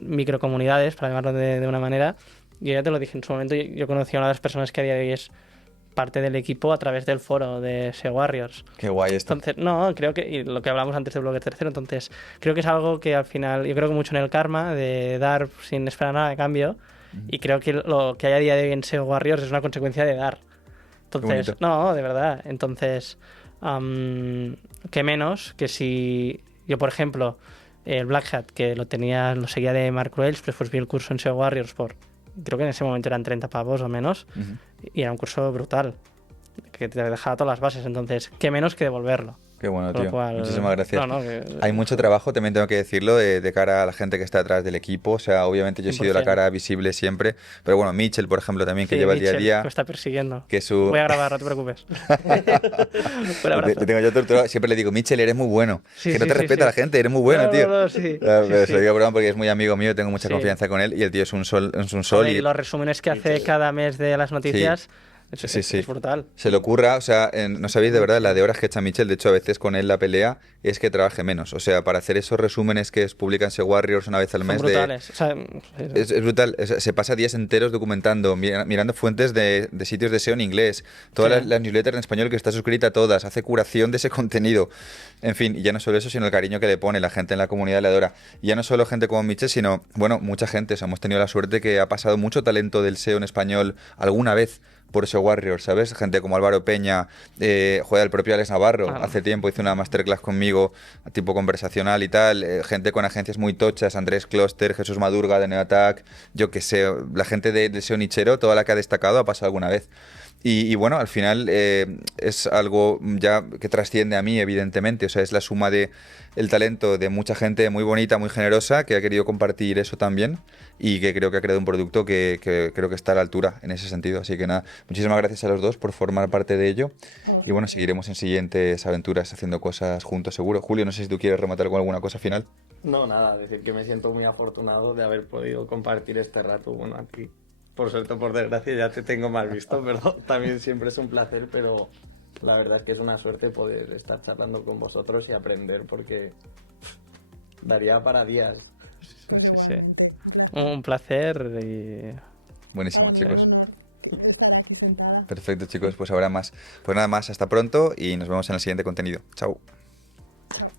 microcomunidades, para llamarlo de una manera, yo ya te lo dije en su momento, yo conocí a una de las personas que a día de hoy es parte del equipo a través del foro de SEO Warriors. Qué guay esto. Entonces, no, creo que, y lo que hablamos antes de Blogger Tercero, entonces creo que es algo que al final, yo creo que mucho en el karma, de dar sin esperar nada de cambio, y creo que lo que hay a día de hoy en SEO Warriors es una consecuencia de dar. Entonces, no, de verdad. Entonces, qué menos que si yo, por ejemplo, el Black Hat, que lo seguía de Mark Welch, pues vi el curso en SEO Warriors creo que en ese momento eran 30 pavos o menos, y era un curso brutal, que te dejaba todas las bases, entonces, qué menos que devolverlo. Qué bueno, tío. Muchísimas gracias. No, Hay mucho trabajo, también tengo que decirlo, de cara a la gente que está detrás del equipo. O sea, obviamente yo he sido la cara visible siempre. Pero bueno, Mitchell, por ejemplo, también, que lleva el día a día. Me está persiguiendo. Que Voy a grabar, no te preocupes. Te tengo yo torturado. Siempre le digo, Mitchell, eres muy bueno. Que no te respeta la gente, eres muy bueno, tío. Sí. Lo digo broma porque es muy amigo mío, tengo mucha confianza con él. Y el tío es un sol. Y los resúmenes que hace cada mes de las noticias... Es brutal. Se le ocurra, o sea, no sabéis de verdad la de horas que echa Michel, de hecho a veces con él la pelea es que trabaje menos, o sea, para hacer esos resúmenes que publican SEO Warriors una vez al mes. Son brutales. O sea, es brutal, se pasa días enteros documentando, mirando fuentes de sitios de SEO en inglés, todas las newsletters en español que está suscrita a todas, hace curación de ese contenido, en fin, y ya no solo eso, sino el cariño que le pone, la gente en la comunidad le adora, y ya no solo gente como Michel, sino, bueno, mucha gente, o sea, hemos tenido la suerte que ha pasado mucho talento del SEO en español alguna vez por SEO Warriors, ¿sabes? Gente como Álvaro Peña, juega el propio Alex Navarro, hace tiempo hizo una masterclass conmigo, tipo conversacional y tal, gente con agencias muy tochas, Andrés Kloster, Jesús Madurga de Neoattack, yo que sé, la gente de SEO nichero, toda la que ha destacado ha pasado alguna vez. Y bueno, al final es algo ya que trasciende a mí, evidentemente, o sea, es la suma de el talento de mucha gente muy bonita, muy generosa, que ha querido compartir eso también y que creo que ha creado un producto que creo que está a la altura en ese sentido. Así que nada, muchísimas gracias a los dos por formar parte de ello. Y bueno, seguiremos en siguientes aventuras haciendo cosas juntos, seguro. Julio, no sé si tú quieres rematar con alguna cosa final. No, nada, decir que me siento muy afortunado de haber podido compartir este rato aquí. Por suerte o por desgracia ya te tengo mal visto, pero también siempre es un placer, pero la verdad es que es una suerte poder estar charlando con vosotros y aprender porque daría para días. Pues igualmente, un placer. Un placer y... Buenísimo, para mí chicos. un honor estar aquí sentada. Perfecto, chicos, pues ahora más. Pues nada más, hasta pronto y nos vemos en el siguiente contenido. Chao. Chao.